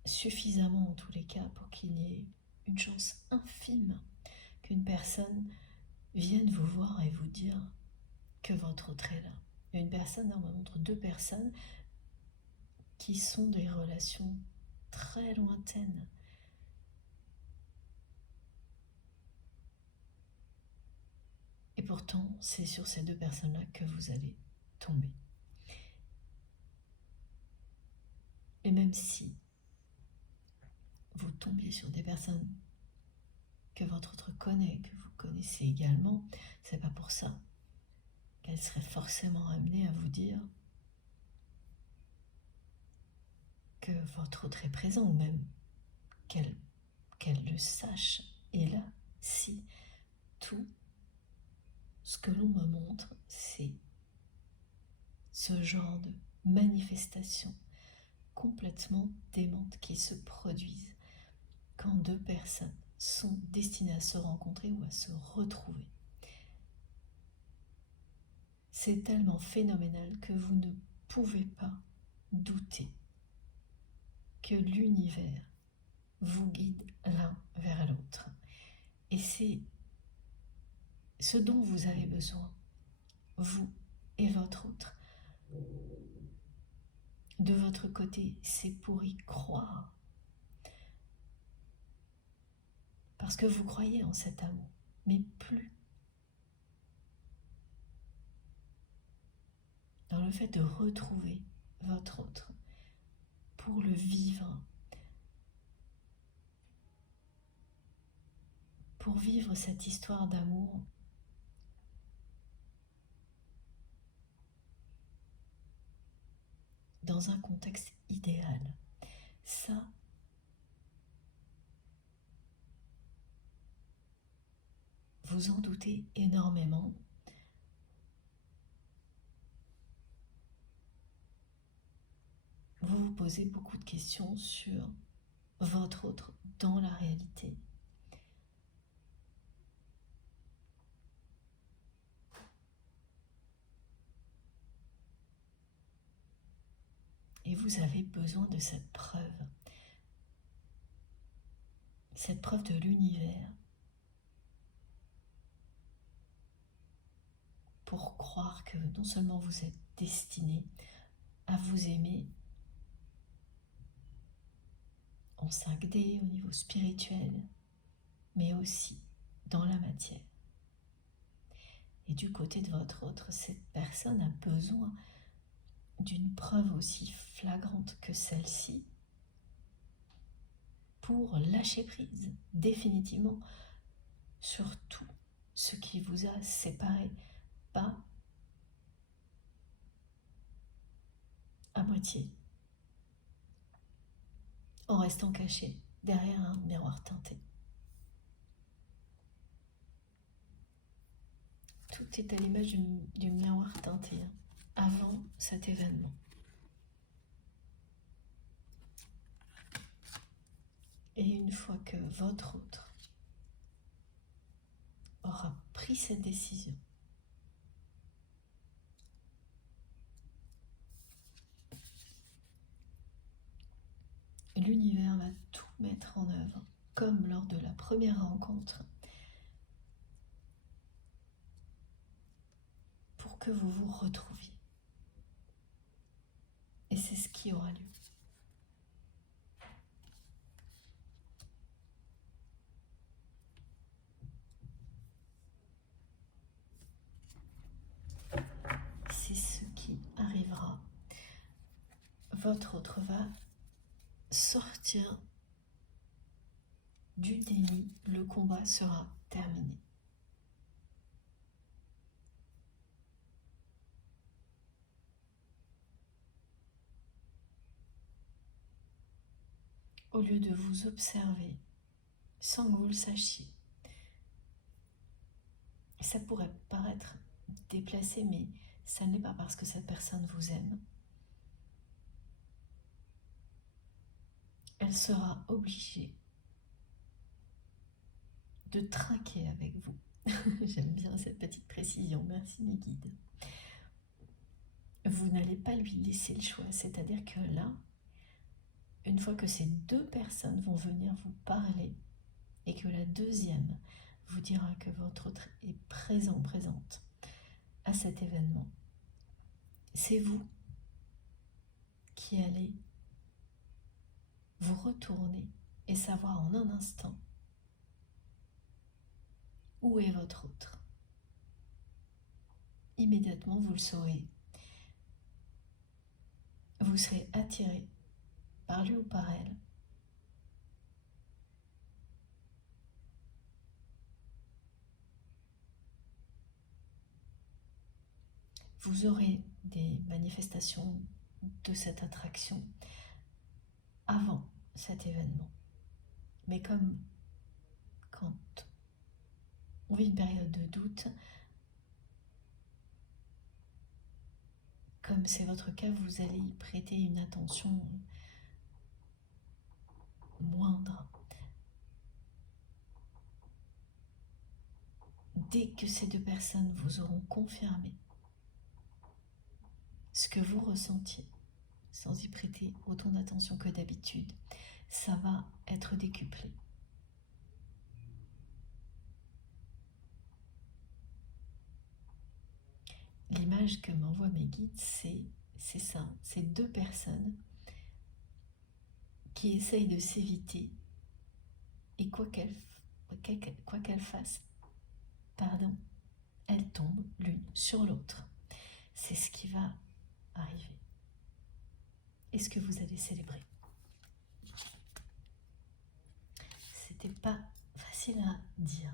suffisamment en tous les cas pour qu'il y ait une chance infime qu'une personne vienne vous voir et vous dire que votre autre est là. Une personne, normalement entre deux personnes qui sont des relations très lointaines. Et pourtant, c'est sur ces deux personnes-là que vous allez tomber. Et même si vous tombiez sur des personnes que votre autre connaît, que vous connaissez également, c'est pas pour ça qu'elle serait forcément amenée à vous dire que votre autre est présent, ou même qu'elle le sache. Et là, si tout ce que l'on me montre, c'est ce genre de manifestation complètement démente qui se produisent quand deux personnes sont destinées à se rencontrer ou à se retrouver. C'est tellement phénoménal que vous ne pouvez pas douter que l'univers vous guide l'un vers l'autre. Et c'est ce dont vous avez besoin, vous et votre autre. De votre côté, c'est pour y croire. Parce que vous croyez en cet amour, mais plus dans le fait de retrouver votre autre pour le vivre, pour vivre cette histoire d'amour dans un contexte idéal. Ça, vous en doutez énormément. Vous vous posez beaucoup de questions sur votre autre dans la réalité. Et vous avez besoin de cette preuve de l'univers, pour croire que non seulement vous êtes destiné à vous aimer en 5D au niveau spirituel, mais aussi dans la matière. Et du côté de votre autre, cette personne a besoin d'une preuve aussi flagrante que celle-ci pour lâcher prise définitivement sur tout ce qui vous a séparé, pas à moitié, en restant caché derrière un miroir teinté. Tout est à l'image du miroir teinté avant cet événement. Et une fois que votre autre aura pris cette décision, l'univers va tout mettre en œuvre, comme lors de la première rencontre, pour que vous vous retrouviez. Et qui aura lieu. C'est ce qui arrivera. Votre autre va sortir du déni, le combat sera terminé. Au lieu de vous observer sans que vous le sachiez, ça pourrait paraître déplacé, mais ça n'est pas parce que cette personne vous aime. Elle sera obligée de trinquer avec vous. J'aime bien cette petite précision, merci mes guides. Vous n'allez pas lui laisser le choix, c'est-à-dire que là, une fois que ces deux personnes vont venir vous parler et que la deuxième vous dira que votre autre est présente à cet événement, c'est vous qui allez vous retourner et savoir en un instant où est votre autre. Immédiatement, vous le saurez. Vous serez attiré par lui ou par elle. Vous aurez des manifestations de cette attraction avant cet événement. Mais comme quand on vit une période de doute, comme c'est votre cas, vous allez y prêter une attention moindre. Dès que ces deux personnes vous auront confirmé ce que vous ressentiez, sans y prêter autant d'attention que d'habitude, ça va être décuplé. L'image que m'envoient mes guides, c'est ça, c'est deux personnes qui essayent de s'éviter et quoi qu'elles fassent, elles tombent l'une sur l'autre. C'est ce qui va arriver. Est-ce que vous allez célébrer? C'était pas facile à dire.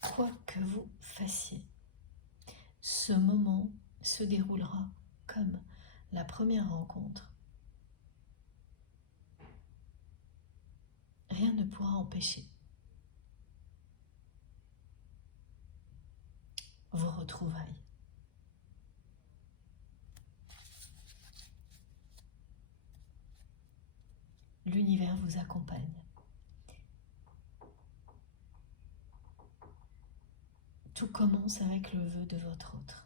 Quoi que vous fassiez, ce moment se déroulera comme la première rencontre. Rien ne pourra empêcher vos retrouvailles. L'univers vous accompagne. Tout commence avec le vœu de votre autre.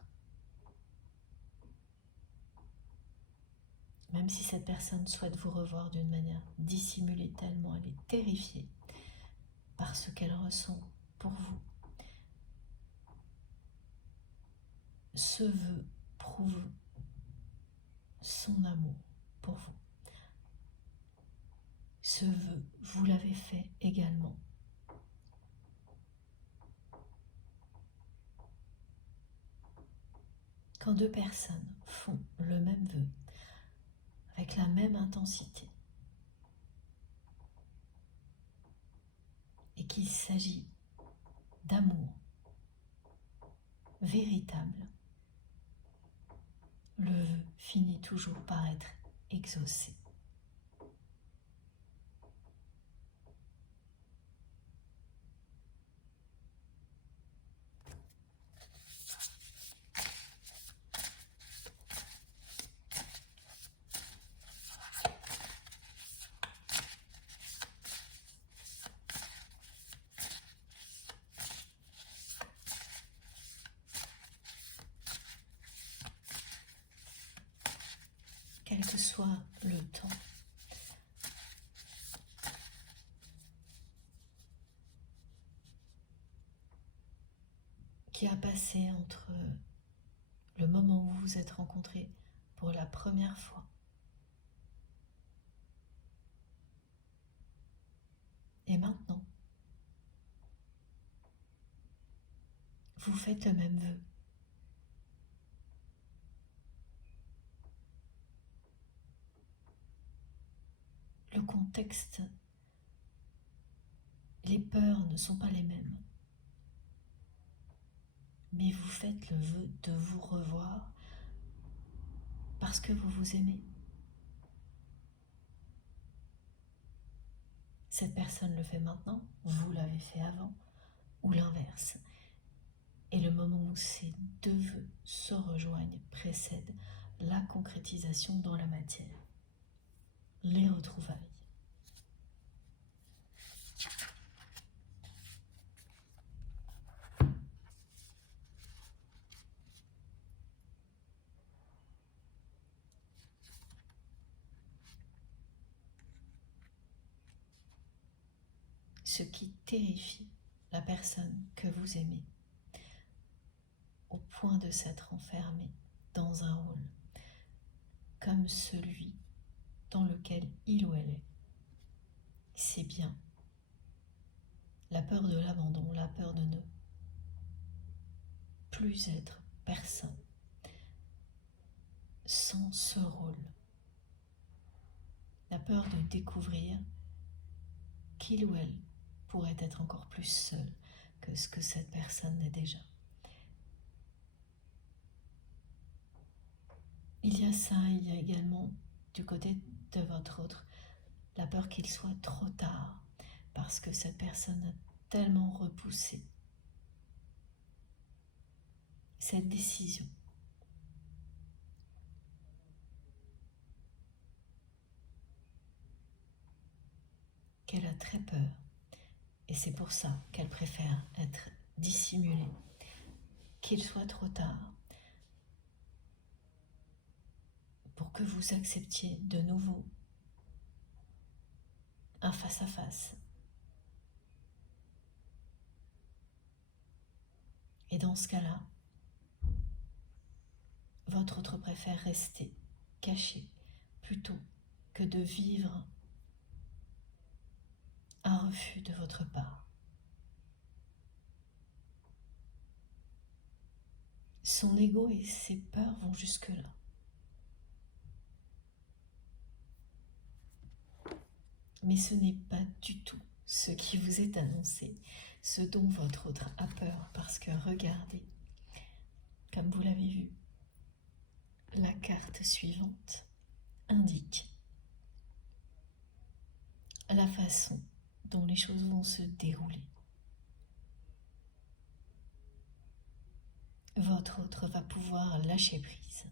Même si cette personne souhaite vous revoir d'une manière dissimulée tellement elle est terrifiée par ce qu'elle ressent pour vous, ce vœu prouve son amour pour vous. Ce vœu, vous l'avez fait également. Quand deux personnes font le même vœu, avec la même intensité, et qu'il s'agit d'amour véritable, le vœu finit toujours par être exaucé. Quel que soit le temps, qui a passé entre le moment où vous vous êtes rencontrés pour la première fois. Et maintenant, vous faites le même vœu. Le contexte, les peurs ne sont pas les mêmes. Mais vous faites le vœu de vous revoir parce que vous vous aimez. Cette personne le fait maintenant, vous l'avez fait avant, ou l'inverse. Et le moment où ces deux vœux se rejoignent précède la concrétisation dans la matière, les retrouvailles. Ce qui terrifie la personne que vous aimez, au point de s'être enfermé dans un rôle comme celui dans lequel il ou elle est, c'est bien la peur de l'abandon, la peur de ne plus être personne sans ce rôle, la peur de découvrir qu'il ou elle pourrait être encore plus seul que ce que cette personne n'est déjà. Il y a ça, il y a également du côté de votre autre la peur qu'il soit trop tard parce que cette personne a tellement repoussé cette décision qu'elle a très peur et c'est pour ça qu'elle préfère être dissimulée, qu'il soit trop tard pour que vous acceptiez de nouveau un face-à-face. Et dans ce cas-là, votre autre préfère rester caché plutôt que de vivre un refus de votre part. Son ego et ses peurs vont jusque-là. Mais ce n'est pas du tout ce qui vous est annoncé, ce dont votre autre a peur, parce que regardez, comme vous l'avez vu, la carte suivante indique la façon dont les choses vont se dérouler. Votre autre va pouvoir lâcher prise.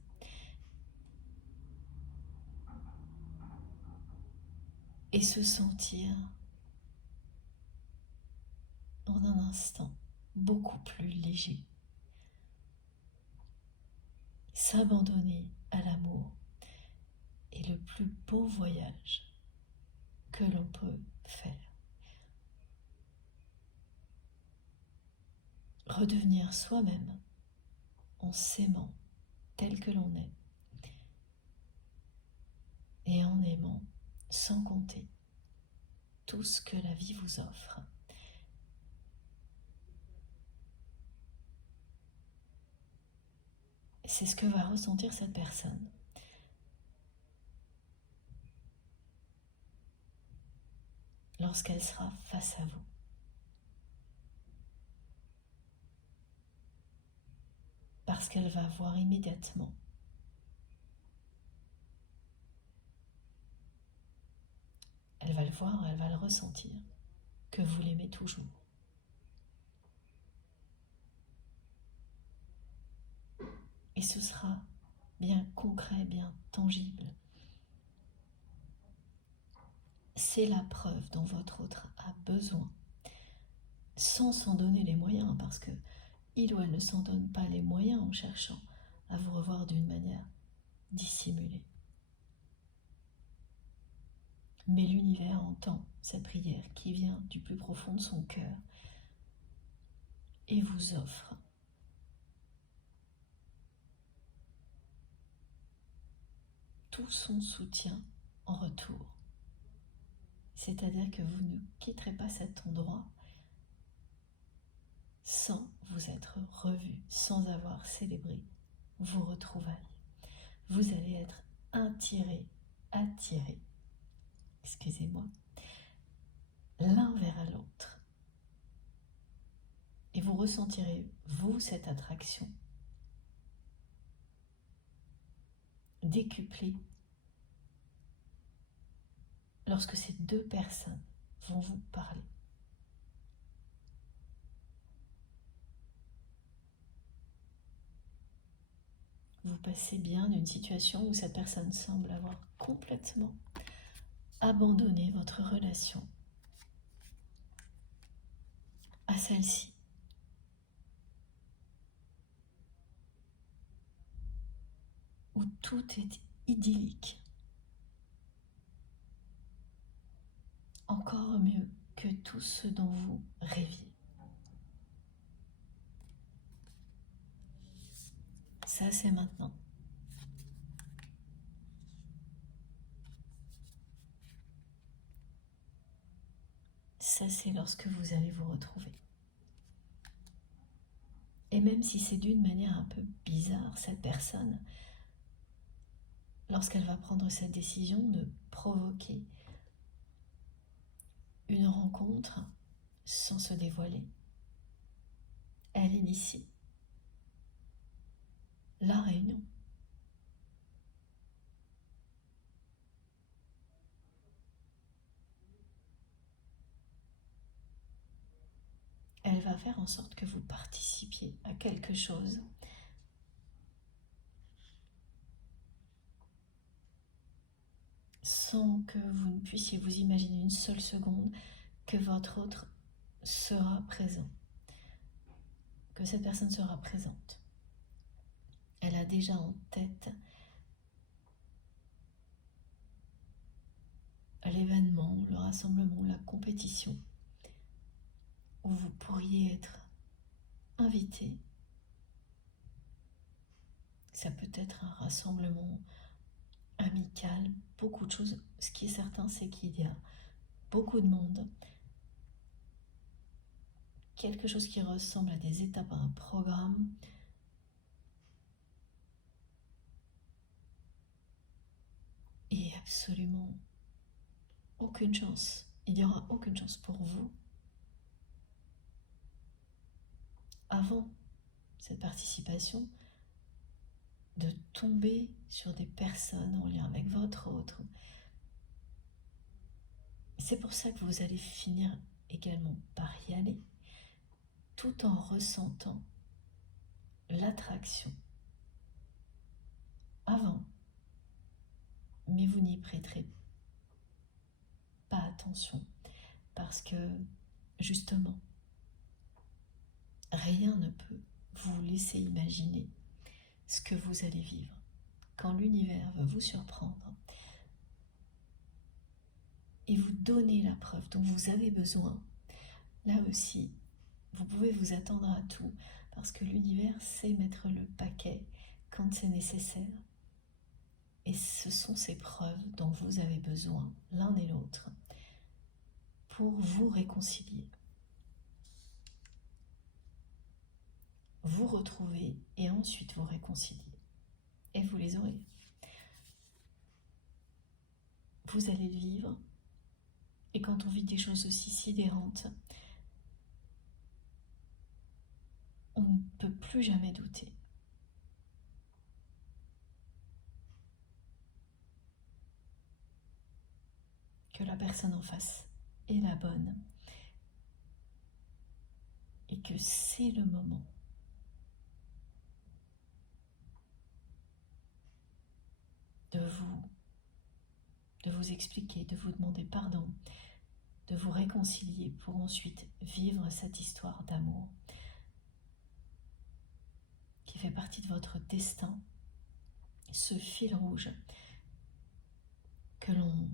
Et se sentir en un instant beaucoup plus léger. S'abandonner à l'amour est le plus beau voyage que l'on peut faire. Redevenir soi-même en s'aimant tel que l'on est et en aimant sans compter tout ce que la vie vous offre. C'est ce que va ressentir cette personne. Lorsqu'elle sera face à vous. Parce qu'elle va voir immédiatement elle va le voir, elle va le ressentir, que vous l'aimez toujours. Et ce sera bien concret, bien tangible. C'est la preuve dont votre autre a besoin, sans s'en donner les moyens, parce que il ou elle ne s'en donne pas les moyens en cherchant à vous revoir d'une manière dissimulée. Mais l'univers entend cette prière qui vient du plus profond de son cœur et vous offre tout son soutien en retour. C'est-à-dire que vous ne quitterez pas cet endroit sans vous être revu, sans avoir célébré vos retrouvailles. Vous allez être attirés, excusez-moi, l'un vers l'autre. Et vous ressentirez, vous, cette attraction décuplée lorsque ces deux personnes vont vous parler. Vous passez bien d'une situation où cette personne semble avoir complètement abandonné votre relation à celle-ci. Où tout est idyllique. Encore mieux que tout ce dont vous rêviez. Ça, c'est maintenant. Ça, c'est lorsque vous allez vous retrouver. Et même si c'est d'une manière un peu bizarre, cette personne, lorsqu'elle va prendre cette décision de provoquer une rencontre sans se dévoiler, elle initie la réunion. Elle va faire en sorte que vous participiez à quelque chose sans que vous ne puissiez vous imaginer une seule seconde que votre autre sera présent, que cette personne sera présente. Elle a déjà en tête l'événement, le rassemblement, la compétition, où vous pourriez être invité. Ça peut être un rassemblement amical, beaucoup de choses. Ce qui est certain, c'est qu'il y a beaucoup de monde. Quelque chose qui ressemble à des étapes, à un programme. Et absolument aucune chance. Il n'y aura aucune chance pour vous avant cette participation de tomber sur des personnes en lien avec votre autre. C'est pour ça que vous allez finir également par y aller, tout en ressentant l'attraction avant, mais vous n'y prêterez pas attention, parce que justement, rien ne peut vous laisser imaginer ce que vous allez vivre. Quand l'univers veut vous surprendre et vous donner la preuve dont vous avez besoin, là aussi, vous pouvez vous attendre à tout, parce que l'univers sait mettre le paquet quand c'est nécessaire. Et ce sont ces preuves dont vous avez besoin, l'un et l'autre, pour vous réconcilier. Vous retrouver et ensuite vous réconcilier. Et vous les aurez. Vous allez le vivre. Et quand on vit des choses aussi sidérantes, on ne peut plus jamais douter. Que la personne en face est la bonne. Et que c'est le moment de vous expliquer, de vous demander pardon, de vous réconcilier pour ensuite vivre cette histoire d'amour qui fait partie de votre destin, ce fil rouge que l'on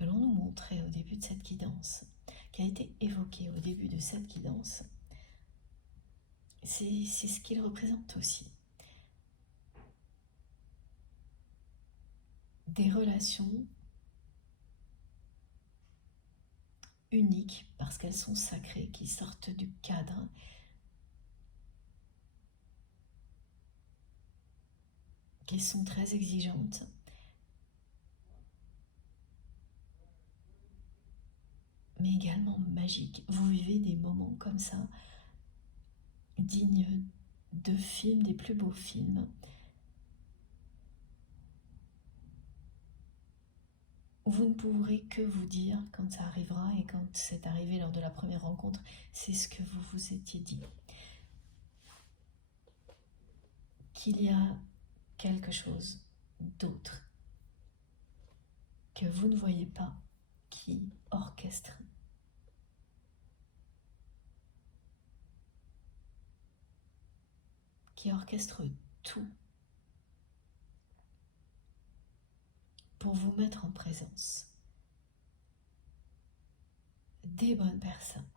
nous montrait au début de cette guidance, qui a été évoqué au début de cette guidance. C'est ce qu'il représente aussi. des relations uniques parce qu'elles sont sacrées, qui sortent du cadre, qui sont très exigeantes, mais également magiques. Vous vivez des moments comme ça, dignes de films, des plus beaux films. Vous ne pourrez que vous dire quand ça arrivera, et quand c'est arrivé lors de la première rencontre, c'est ce que vous vous étiez dit. Qu'il y a quelque chose d'autre que vous ne voyez pas qui orchestre tout pour vous mettre en présence des bonnes personnes.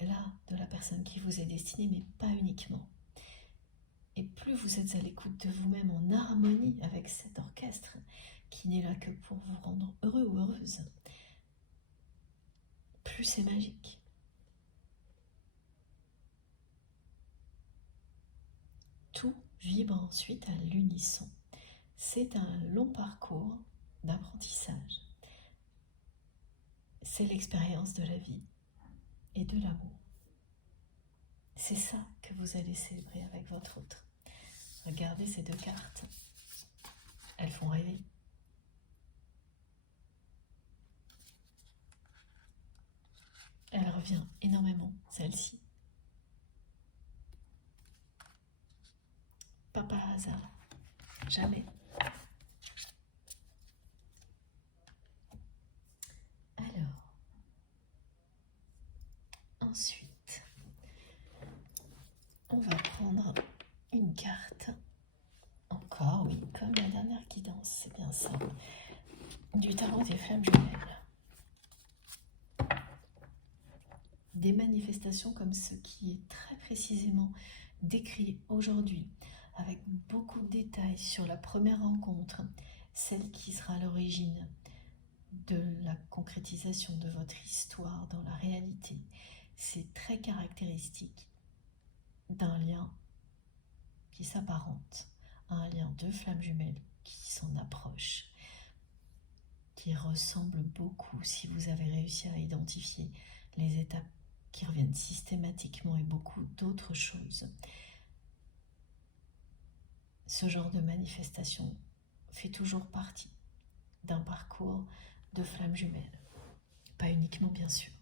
Là, de la personne qui vous est destinée, mais pas uniquement. Et plus vous êtes à l'écoute de vous-même, en harmonie avec cet orchestre, qui n'est là que pour vous rendre heureux ou heureuse, plus c'est magique. Tout vibre ensuite à l'unisson. C'est un long parcours d'apprentissage. C'est l'expérience de la vie et de l'amour. C'est ça que vous allez célébrer avec votre autre. Regardez ces deux cartes. Elles font rêver. Elle revient énormément, celle-ci. Pas par hasard. Jamais. Alors, ensuite, on va prendre une carte. Encore, oui, comme la dernière guidance, c'est bien ça. Du tarot des flammes jumelles. Des manifestations comme ce qui est très précisément décrit aujourd'hui, avec beaucoup de détails sur la première rencontre, celle qui sera à l'origine de la concrétisation de votre histoire dans la réalité. C'est très caractéristique d'un lien qui s'apparente à un lien de flammes jumelles qui s'en approche, qui ressemble beaucoup, si vous avez réussi à identifier les étapes qui reviennent systématiquement, et beaucoup d'autres choses. Ce genre de manifestation fait toujours partie d'un parcours de flammes jumelles. Pas uniquement, bien sûr.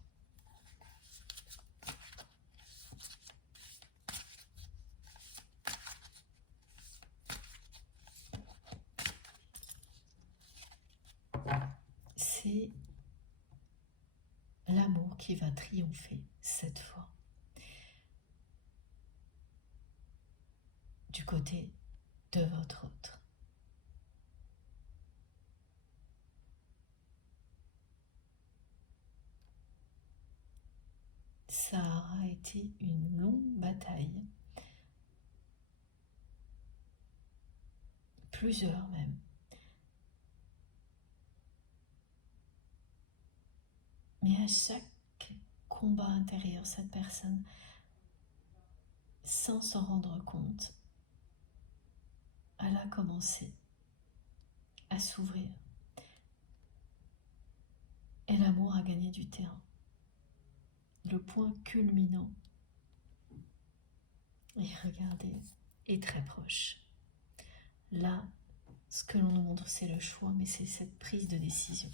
C'est l'amour qui va triompher cette fois. Du côté de votre autre. Ça aura été une longue bataille, plusieurs même. Mais à chaque combat intérieur, cette personne, sans s'en rendre compte, elle a commencé à s'ouvrir. Et l'amour a gagné du terrain. Le point culminant, et regardez, est très proche. Là, ce que l'on nous montre, c'est le choix, mais c'est cette prise de décision.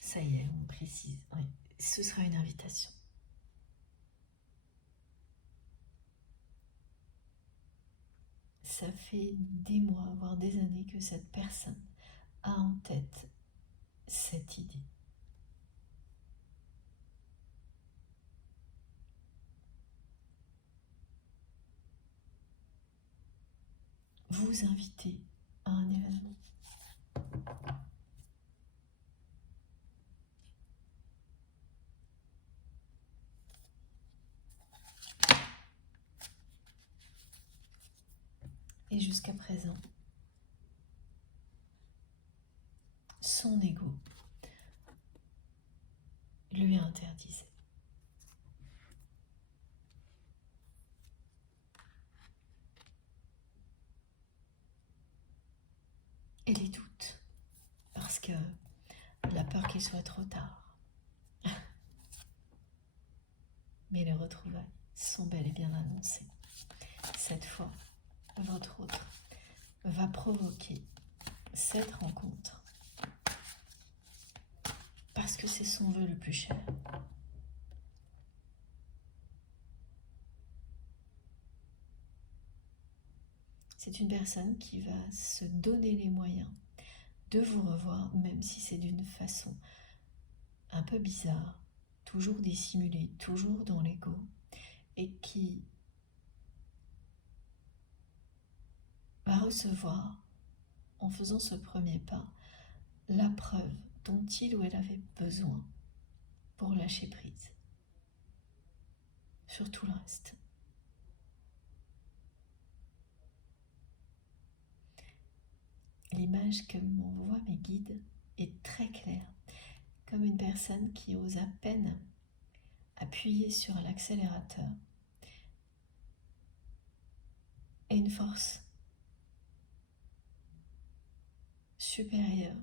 Ça y est, on précise. Oui, ce sera une invitation. Ça fait des mois, voire des années que cette personne a en tête cette idée. Vous invitez à un événement. Et jusqu'à présent, son ego lui interdisait. Et les doutes, parce que la peur qu'il soit trop tard. Mais les retrouvailles sont bel et bien annoncées. Cette fois, votre autre va provoquer cette rencontre parce que c'est son vœu le plus cher. C'est une personne qui va se donner les moyens de vous revoir, même si c'est d'une façon un peu bizarre, toujours dissimulée, toujours dans l'ego, et qui va recevoir, en faisant ce premier pas, la preuve dont il ou elle avait besoin pour lâcher prise sur tout le reste. L'image que m'envoient mes guides est très claire, comme une personne qui ose à peine appuyer sur l'accélérateur et une force supérieure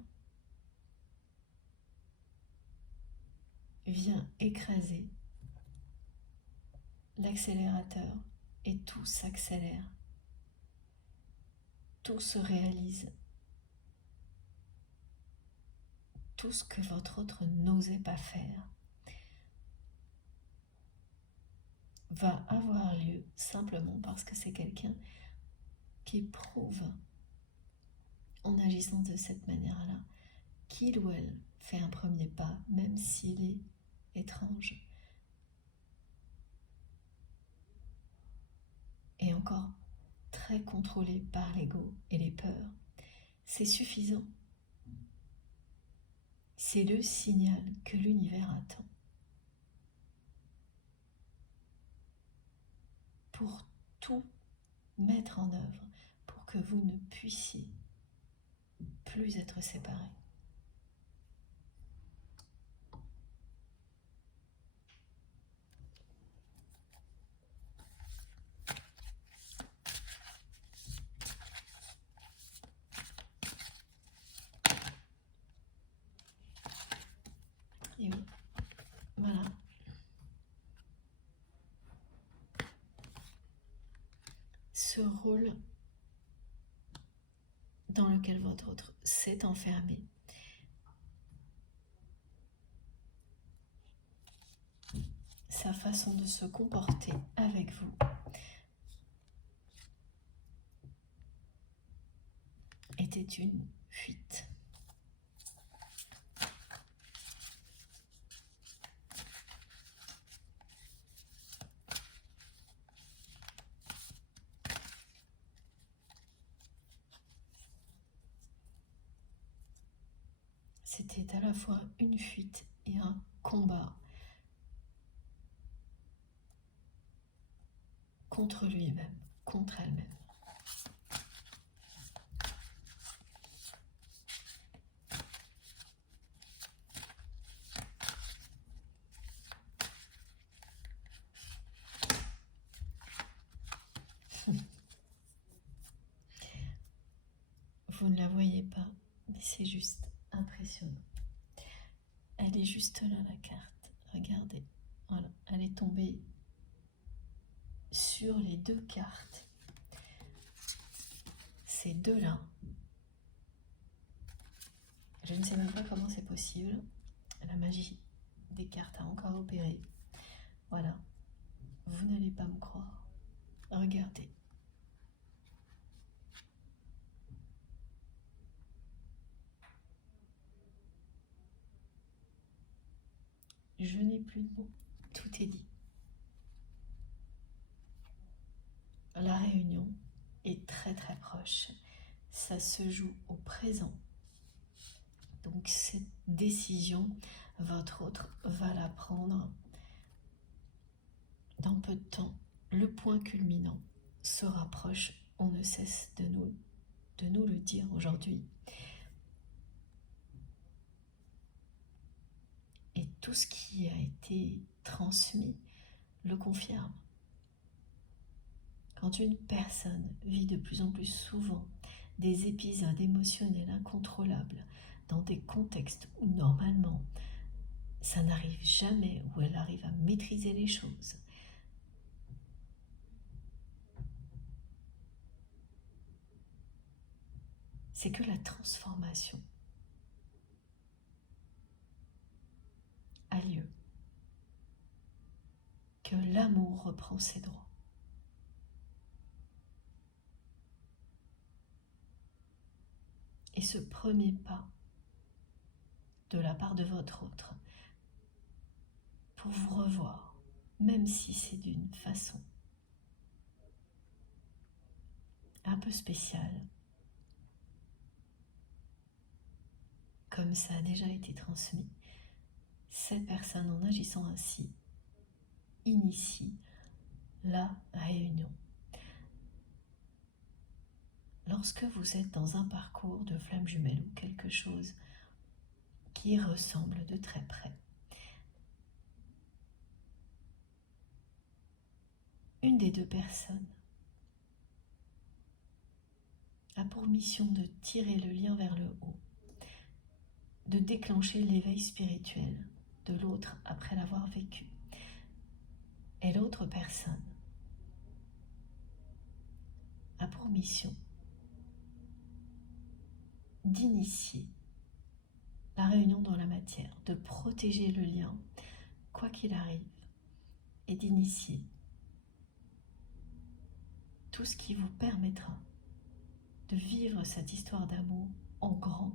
vient écraser l'accélérateur et tout s'accélère, tout se réalise, tout ce que votre autre n'osait pas faire va avoir lieu simplement parce que c'est quelqu'un qui prouve en agissant de cette manière-là qu'il ou elle fait un premier pas, même s'il est étrange et encore très contrôlé par l'ego et les peurs. C'est suffisant. C'est le signal que l'univers attend pour tout mettre en œuvre pour que vous ne puissiez plus être séparés. Et oui, voilà. Ce rôle dans lequel votre autre s'est enfermé, sa façon de se comporter avec vous, était une fuite. C'était à la fois une fuite et un combat contre lui-même, contre elle-même. Vous ne la voyez pas, mais c'est juste impressionnant. Elle est juste là, la carte. Regardez. Voilà, elle est tombée sur les deux cartes. Ces deux-là. Je ne sais même pas comment c'est possible. La magie des cartes a encore opéré. Voilà. Vous n'allez pas me croire. Regardez. Je n'ai plus de mots. Tout est dit. La réunion est très très proche. Ça se joue au présent. Donc cette décision, votre autre va la prendre dans peu de temps. Le point culminant se rapproche on ne cesse de nous le dire aujourd'hui. Et tout ce qui a été transmis le confirme. Quand une personne vit de plus en plus souvent des épisodes émotionnels incontrôlables dans des contextes où normalement ça n'arrive jamais, où elle arrive à maîtriser les choses, c'est que la transformation a lieu, que l'amour reprend ses droits. Et ce premier pas de la part de votre autre pour vous revoir, même si c'est d'une façon un peu spéciale, comme ça a déjà été transmis, cette personne, en agissant ainsi, initie la réunion. Lorsque vous êtes dans un parcours de flamme jumelle ou quelque chose qui ressemble de très près, une des deux personnes a pour mission de tirer le lien vers le haut, de déclencher l'éveil spirituel de l'autre après l'avoir vécu. Et l'autre personne a pour mission d'initier la réunion dans la matière, de protéger le lien, quoi qu'il arrive, et d'initier tout ce qui vous permettra de vivre cette histoire d'amour en grand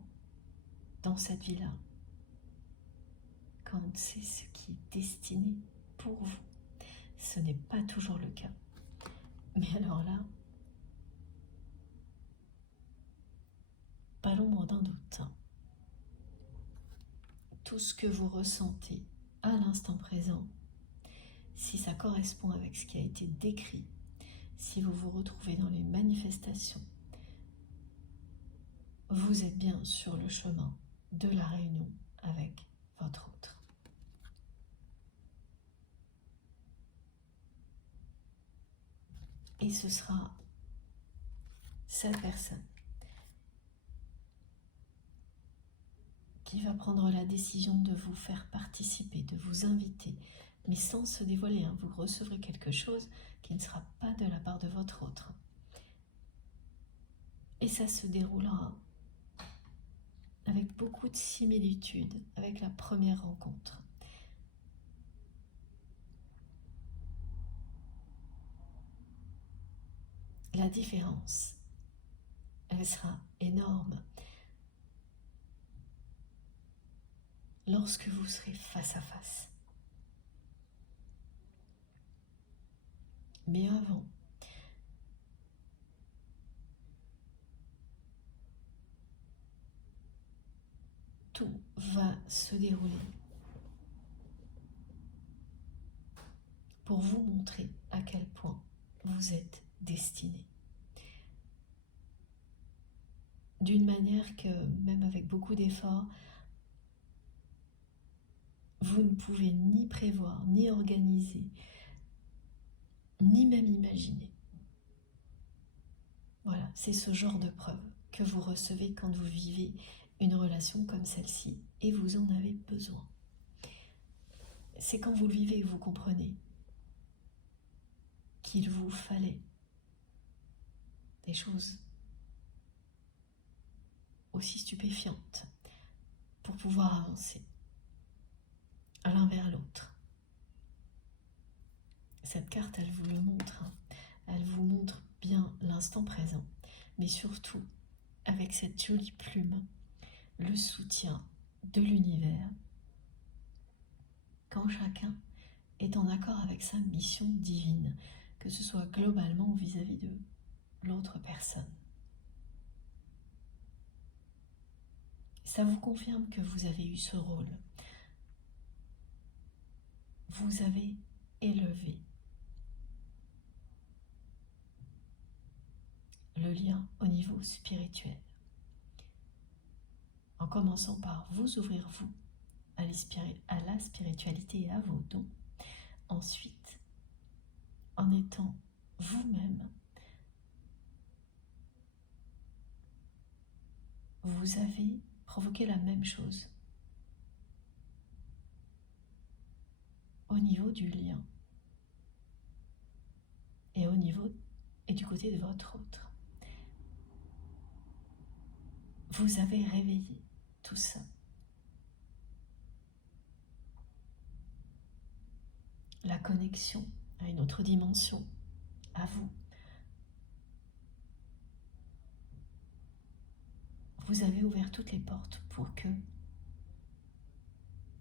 dans cette vie-là, quand c'est ce qui est destiné pour vous. Ce n'est pas toujours le cas. Mais alors là, pas l'ombre d'un doute. Tout ce que vous ressentez à l'instant présent, si ça correspond avec ce qui a été décrit, si vous vous retrouvez dans les manifestations, vous êtes bien sur le chemin de la réunion avec votre autre. Et ce sera cette personne qui va prendre la décision de vous faire participer, de vous inviter, mais sans se dévoiler. Vous recevrez quelque chose qui ne sera pas de la part de votre autre. Et ça se déroulera avec beaucoup de similitudes avec la première rencontre. La différence, elle sera énorme lorsque vous serez face à face. Mais avant, tout va se dérouler pour vous montrer à quel point vous êtes destiné. D'une manière que, même avec beaucoup d'efforts, vous ne pouvez ni prévoir, ni organiser, ni même imaginer. Voilà, c'est ce genre de preuve que vous recevez quand vous vivez une relation comme celle-ci et vous en avez besoin. C'est quand vous le vivez que vous comprenez qu'il vous fallait des choses aussi stupéfiantes pour pouvoir avancer l'un vers l'autre. Cette carte, elle vous le montre. Elle vous montre bien l'instant présent, mais surtout avec cette jolie plume, le soutien de l'univers, quand chacun est en accord avec sa mission divine, que ce soit globalement ou vis-à-vis de l'autre personne. Ça vous confirme que vous avez eu ce rôle. Vous avez élevé le lien au niveau spirituel. En commençant par vous ouvrir vous à la spiritualité et à vos dons. Ensuite, en étant vous-même, vous avez provoqué la même chose au niveau du lien et au niveau et du côté de votre autre. Vous avez réveillé tout ça. La connexion à une autre dimension, à vous. Vous avez ouvert toutes les portes pour que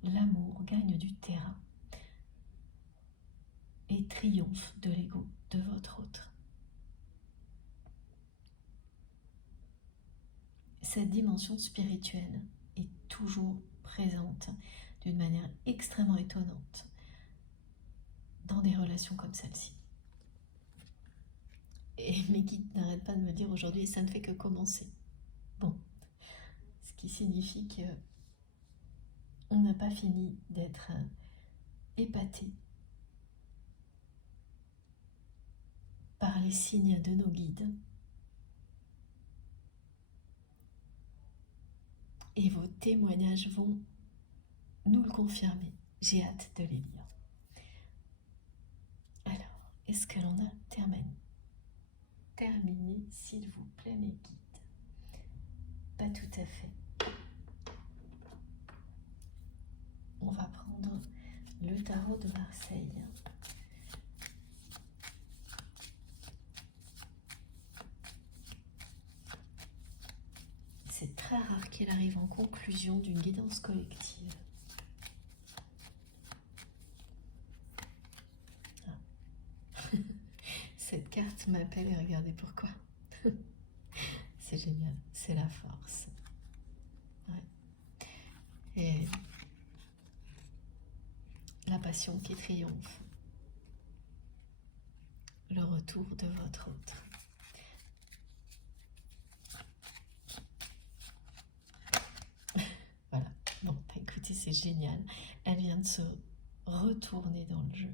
l'amour gagne du terrain et triomphe de l'ego de votre autre. Cette dimension spirituelle est toujours présente d'une manière extrêmement étonnante dans des relations comme celle-ci. Et mes guides n'arrêtent pas de me dire aujourd'hui, ça ne fait que commencer. Bon, ce qui signifie que on n'a pas fini d'être épaté par les signes de nos guides et vos témoignages vont nous le confirmer. J'ai hâte de les lire. Alors, est-ce que l'on a terminé, s'il vous plaît, mes guides? Pas tout à fait. On va prendre le tarot de Marseille. C'est très rare qu'il arrive en conclusion d'une guidance collective. Ah. Cette carte m'appelle et regardez pourquoi. C'est génial, c'est la force. Ouais. Et la passion qui triomphe. Le retour de votre autre. Voilà. Bon, écoutez, c'est génial. Elle vient de se retourner dans le jeu.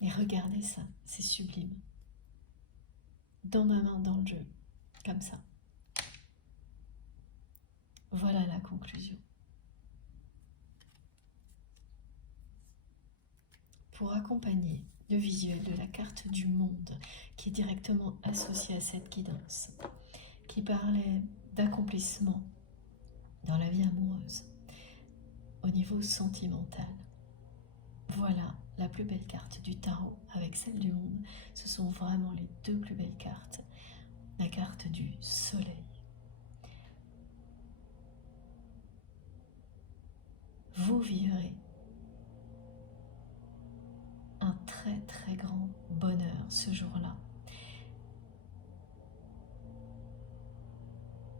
Et regardez ça, c'est sublime. Dans ma main, dans le jeu, comme ça. Voilà la conclusion. Pour accompagner le visuel de la carte du monde qui est directement associée à cette guidance, qui parlait d'accomplissement dans la vie amoureuse, au niveau sentimental. Voilà la plus belle carte du tarot avec celle du monde. Ce sont vraiment les deux plus belles cartes. La carte du soleil. Vous vivrez un très très grand bonheur ce jour-là.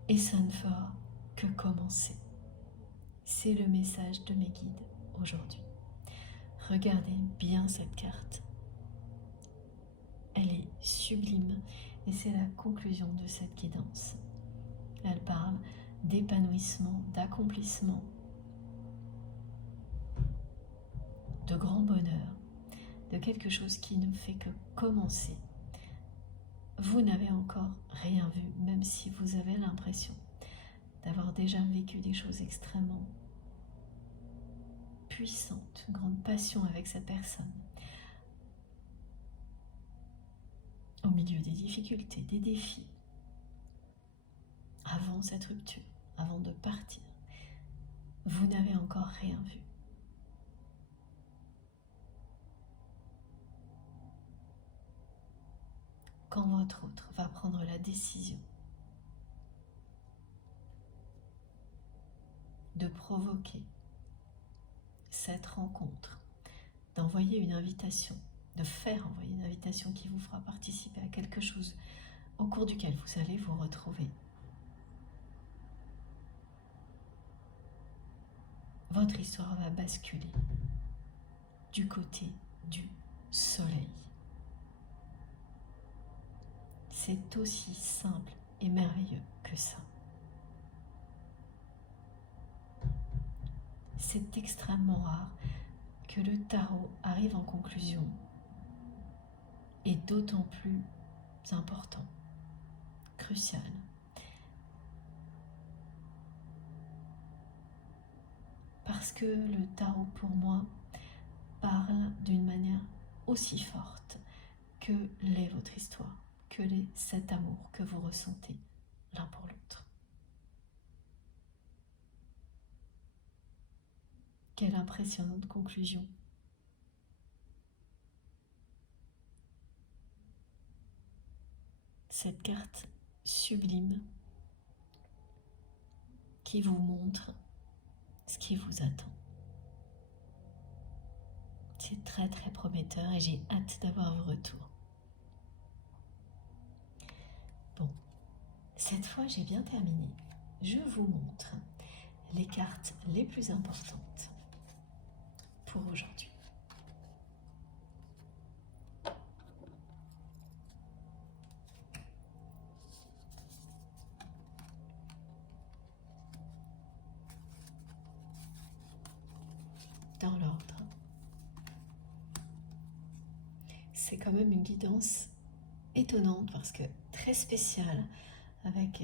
Et ça ne fera que commencer. C'est le message de mes guides aujourd'hui. Regardez bien cette carte. Elle est sublime et c'est la conclusion de cette guidance. Elle parle d'épanouissement, d'accomplissement, de grand bonheur, de quelque chose qui ne fait que commencer. Vous n'avez encore rien vu, même si vous avez l'impression d'avoir déjà vécu des choses extrêmement puissantes, une grande passion avec cette personne. Au milieu des difficultés, des défis, avant cette rupture, avant de partir, vous n'avez encore rien vu. Quand votre autre va prendre la décision de provoquer cette rencontre, d'envoyer une invitation, de faire envoyer une invitation qui vous fera participer à quelque chose au cours duquel vous allez vous retrouver, votre histoire va basculer du côté du soleil. c'est aussi simple et merveilleux que ça. C'est extrêmement rare que le tarot arrive en conclusion, et d'autant plus important, crucial. Parce que le tarot, pour moi, parle d'une manière aussi forte que l'est votre histoire, que l'est cet amour que vous ressentez l'un pour l'autre. Quelle impressionnante conclusion! Cette carte sublime qui vous montre ce qui vous attend. C'est très très prometteur et j'ai hâte d'avoir vos retours. Bon, cette fois j'ai bien terminé. Je vous montre les cartes les plus importantes pour aujourd'hui. Dans l'ordre. C'est quand même une guidance étonnante parce que très spéciale, avec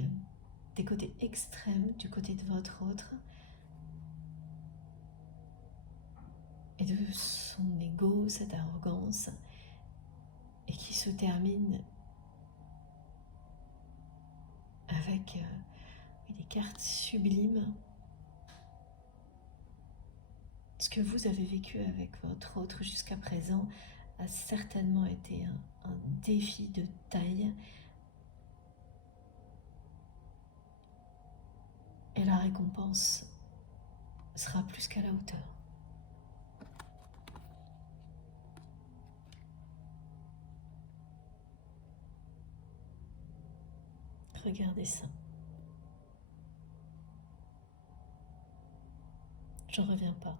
des côtés extrêmes du côté de votre autre et de son ego, cette arrogance, et qui se termine avec des cartes sublimes. Ce que vous avez vécu avec votre autre jusqu'à présent a certainement été un défi de taille. Et la récompense sera plus qu'à la hauteur. Regardez ça. Je reviens pas.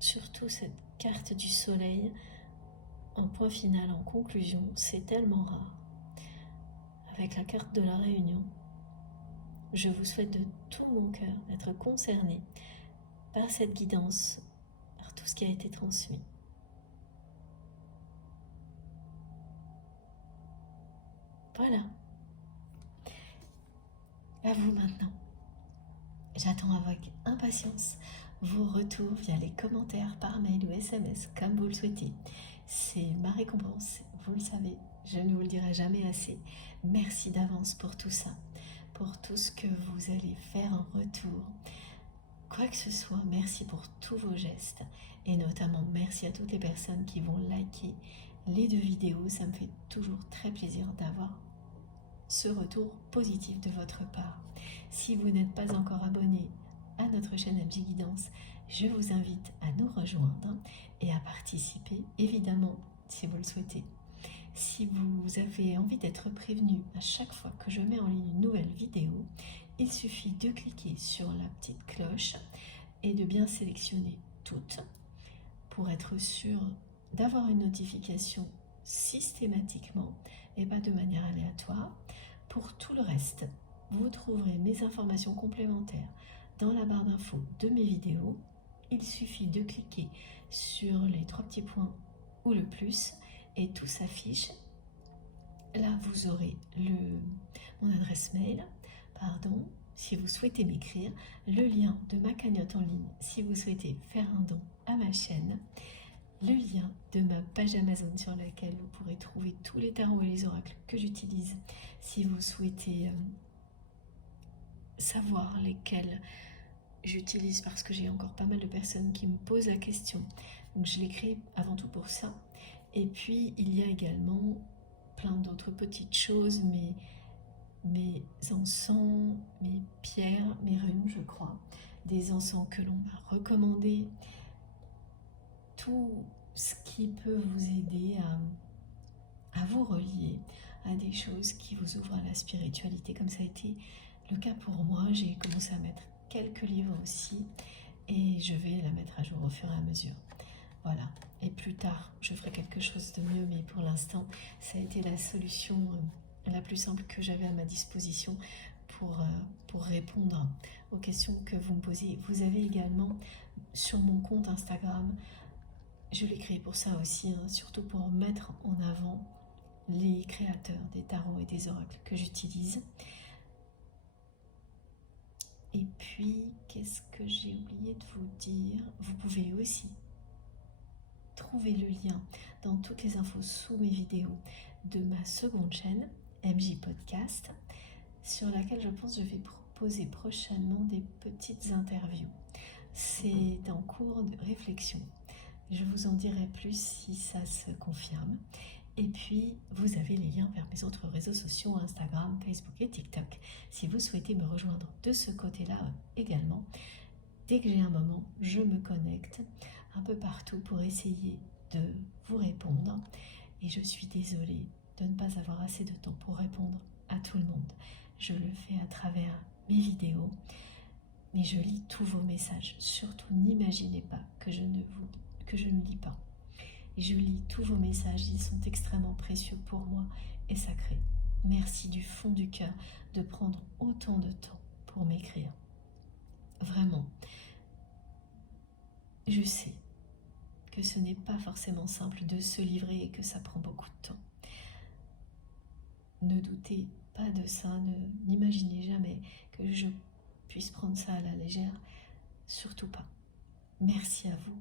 Surtout cette carte du soleil en point final, en conclusion, c'est tellement rare. Avec la carte de la réunion, je vous souhaite de tout mon cœur d'être concerné par cette guidance, par tout ce qui a été transmis. Voilà. À vous maintenant. J'attends avec impatience vos retours via les commentaires, par mail ou SMS, comme vous le souhaitez. C'est ma récompense, vous le savez, je ne vous le dirai jamais assez. Merci d'avance pour tout ça, pour tout ce que vous allez faire en retour. Quoi que ce soit, merci pour tous vos gestes, et notamment merci à toutes les personnes qui vont liker les 2 vidéos. Ça me fait toujours très plaisir d'avoir ce retour positif de votre part. Si vous n'êtes pas encore abonné à notre chaîne MJ Guidance, je vous invite à nous rejoindre et à participer, évidemment, si vous le souhaitez. Si vous avez envie d'être prévenu à chaque fois que je mets en ligne une nouvelle vidéo, il suffit de cliquer sur la petite cloche et de bien sélectionner toutes pour être sûr d'avoir une notification systématiquement et pas de manière aléatoire. Pour tout le reste, vous trouverez mes informations complémentaires dans la barre d'infos de mes vidéos. Il suffit de cliquer sur les 3 petits points ou le plus et tout s'affiche. Là, vous aurez mon adresse mail, si vous souhaitez m'écrire, le lien de ma cagnotte en ligne si vous souhaitez faire un don à ma chaîne, le lien de ma page Amazon sur laquelle vous pourrez trouver tous les tarots et les oracles que j'utilise si vous souhaitez savoir lesquels j'utilise, parce que j'ai encore pas mal de personnes qui me posent la question. Donc je l'ai créé avant tout pour ça. Et puis il y a également plein d'autres petites choses, mes encens, mes pierres, mes runes, je crois, des encens que l'on m'a recommandés, tout ce qui peut vous aider à vous relier à des choses qui vous ouvrent à la spiritualité, comme ça a été le cas pour moi. J'ai commencé à mettre quelques livres aussi et je vais la mettre à jour au fur et à mesure. Voilà. Et plus tard, je ferai quelque chose de mieux, mais pour l'instant, ça a été la solution la plus simple que j'avais à ma disposition pour répondre aux questions que vous me posez. Vous avez également sur mon compte Instagram, je l'ai créé pour ça aussi, surtout pour mettre en avant les créateurs des tarots et des oracles que j'utilise. Et puis, qu'est-ce que j'ai oublié de vous dire? Vous pouvez aussi trouver le lien dans toutes les infos sous mes vidéos de ma seconde chaîne, MJ Podcast, sur laquelle je pense que je vais proposer prochainement des petites interviews. C'est en cours de réflexion. Je vous en dirai plus si ça se confirme. Et puis, vous avez les liens vers mes autres réseaux sociaux, Instagram, Facebook et TikTok. Si vous souhaitez me rejoindre de ce côté-là également, dès que j'ai un moment, je me connecte un peu partout pour essayer de vous répondre. Et je suis désolée de ne pas avoir assez de temps pour répondre à tout le monde. Je le fais à travers mes vidéos, mais je lis tous vos messages. Surtout, n'imaginez pas que je ne lis pas. Et je lis tous vos messages, ils sont extrêmement précieux pour moi et sacrés. Merci du fond du cœur de prendre autant de temps pour m'écrire. Vraiment, je sais que ce n'est pas forcément simple de se livrer et que ça prend beaucoup de temps. Ne doutez pas de ça, n'imaginez jamais que je puisse prendre ça à la légère, surtout pas. Merci à vous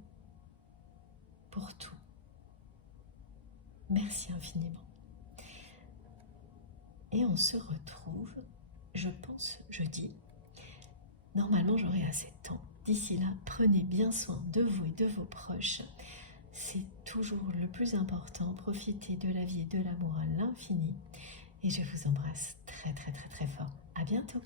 pour tout. Merci infiniment. Et on se retrouve, je pense, jeudi. Normalement, j'aurai assez de temps. D'ici là, prenez bien soin de vous et de vos proches. C'est toujours le plus important. Profitez de la vie et de l'amour à l'infini. Et je vous embrasse très très très très fort. À bientôt.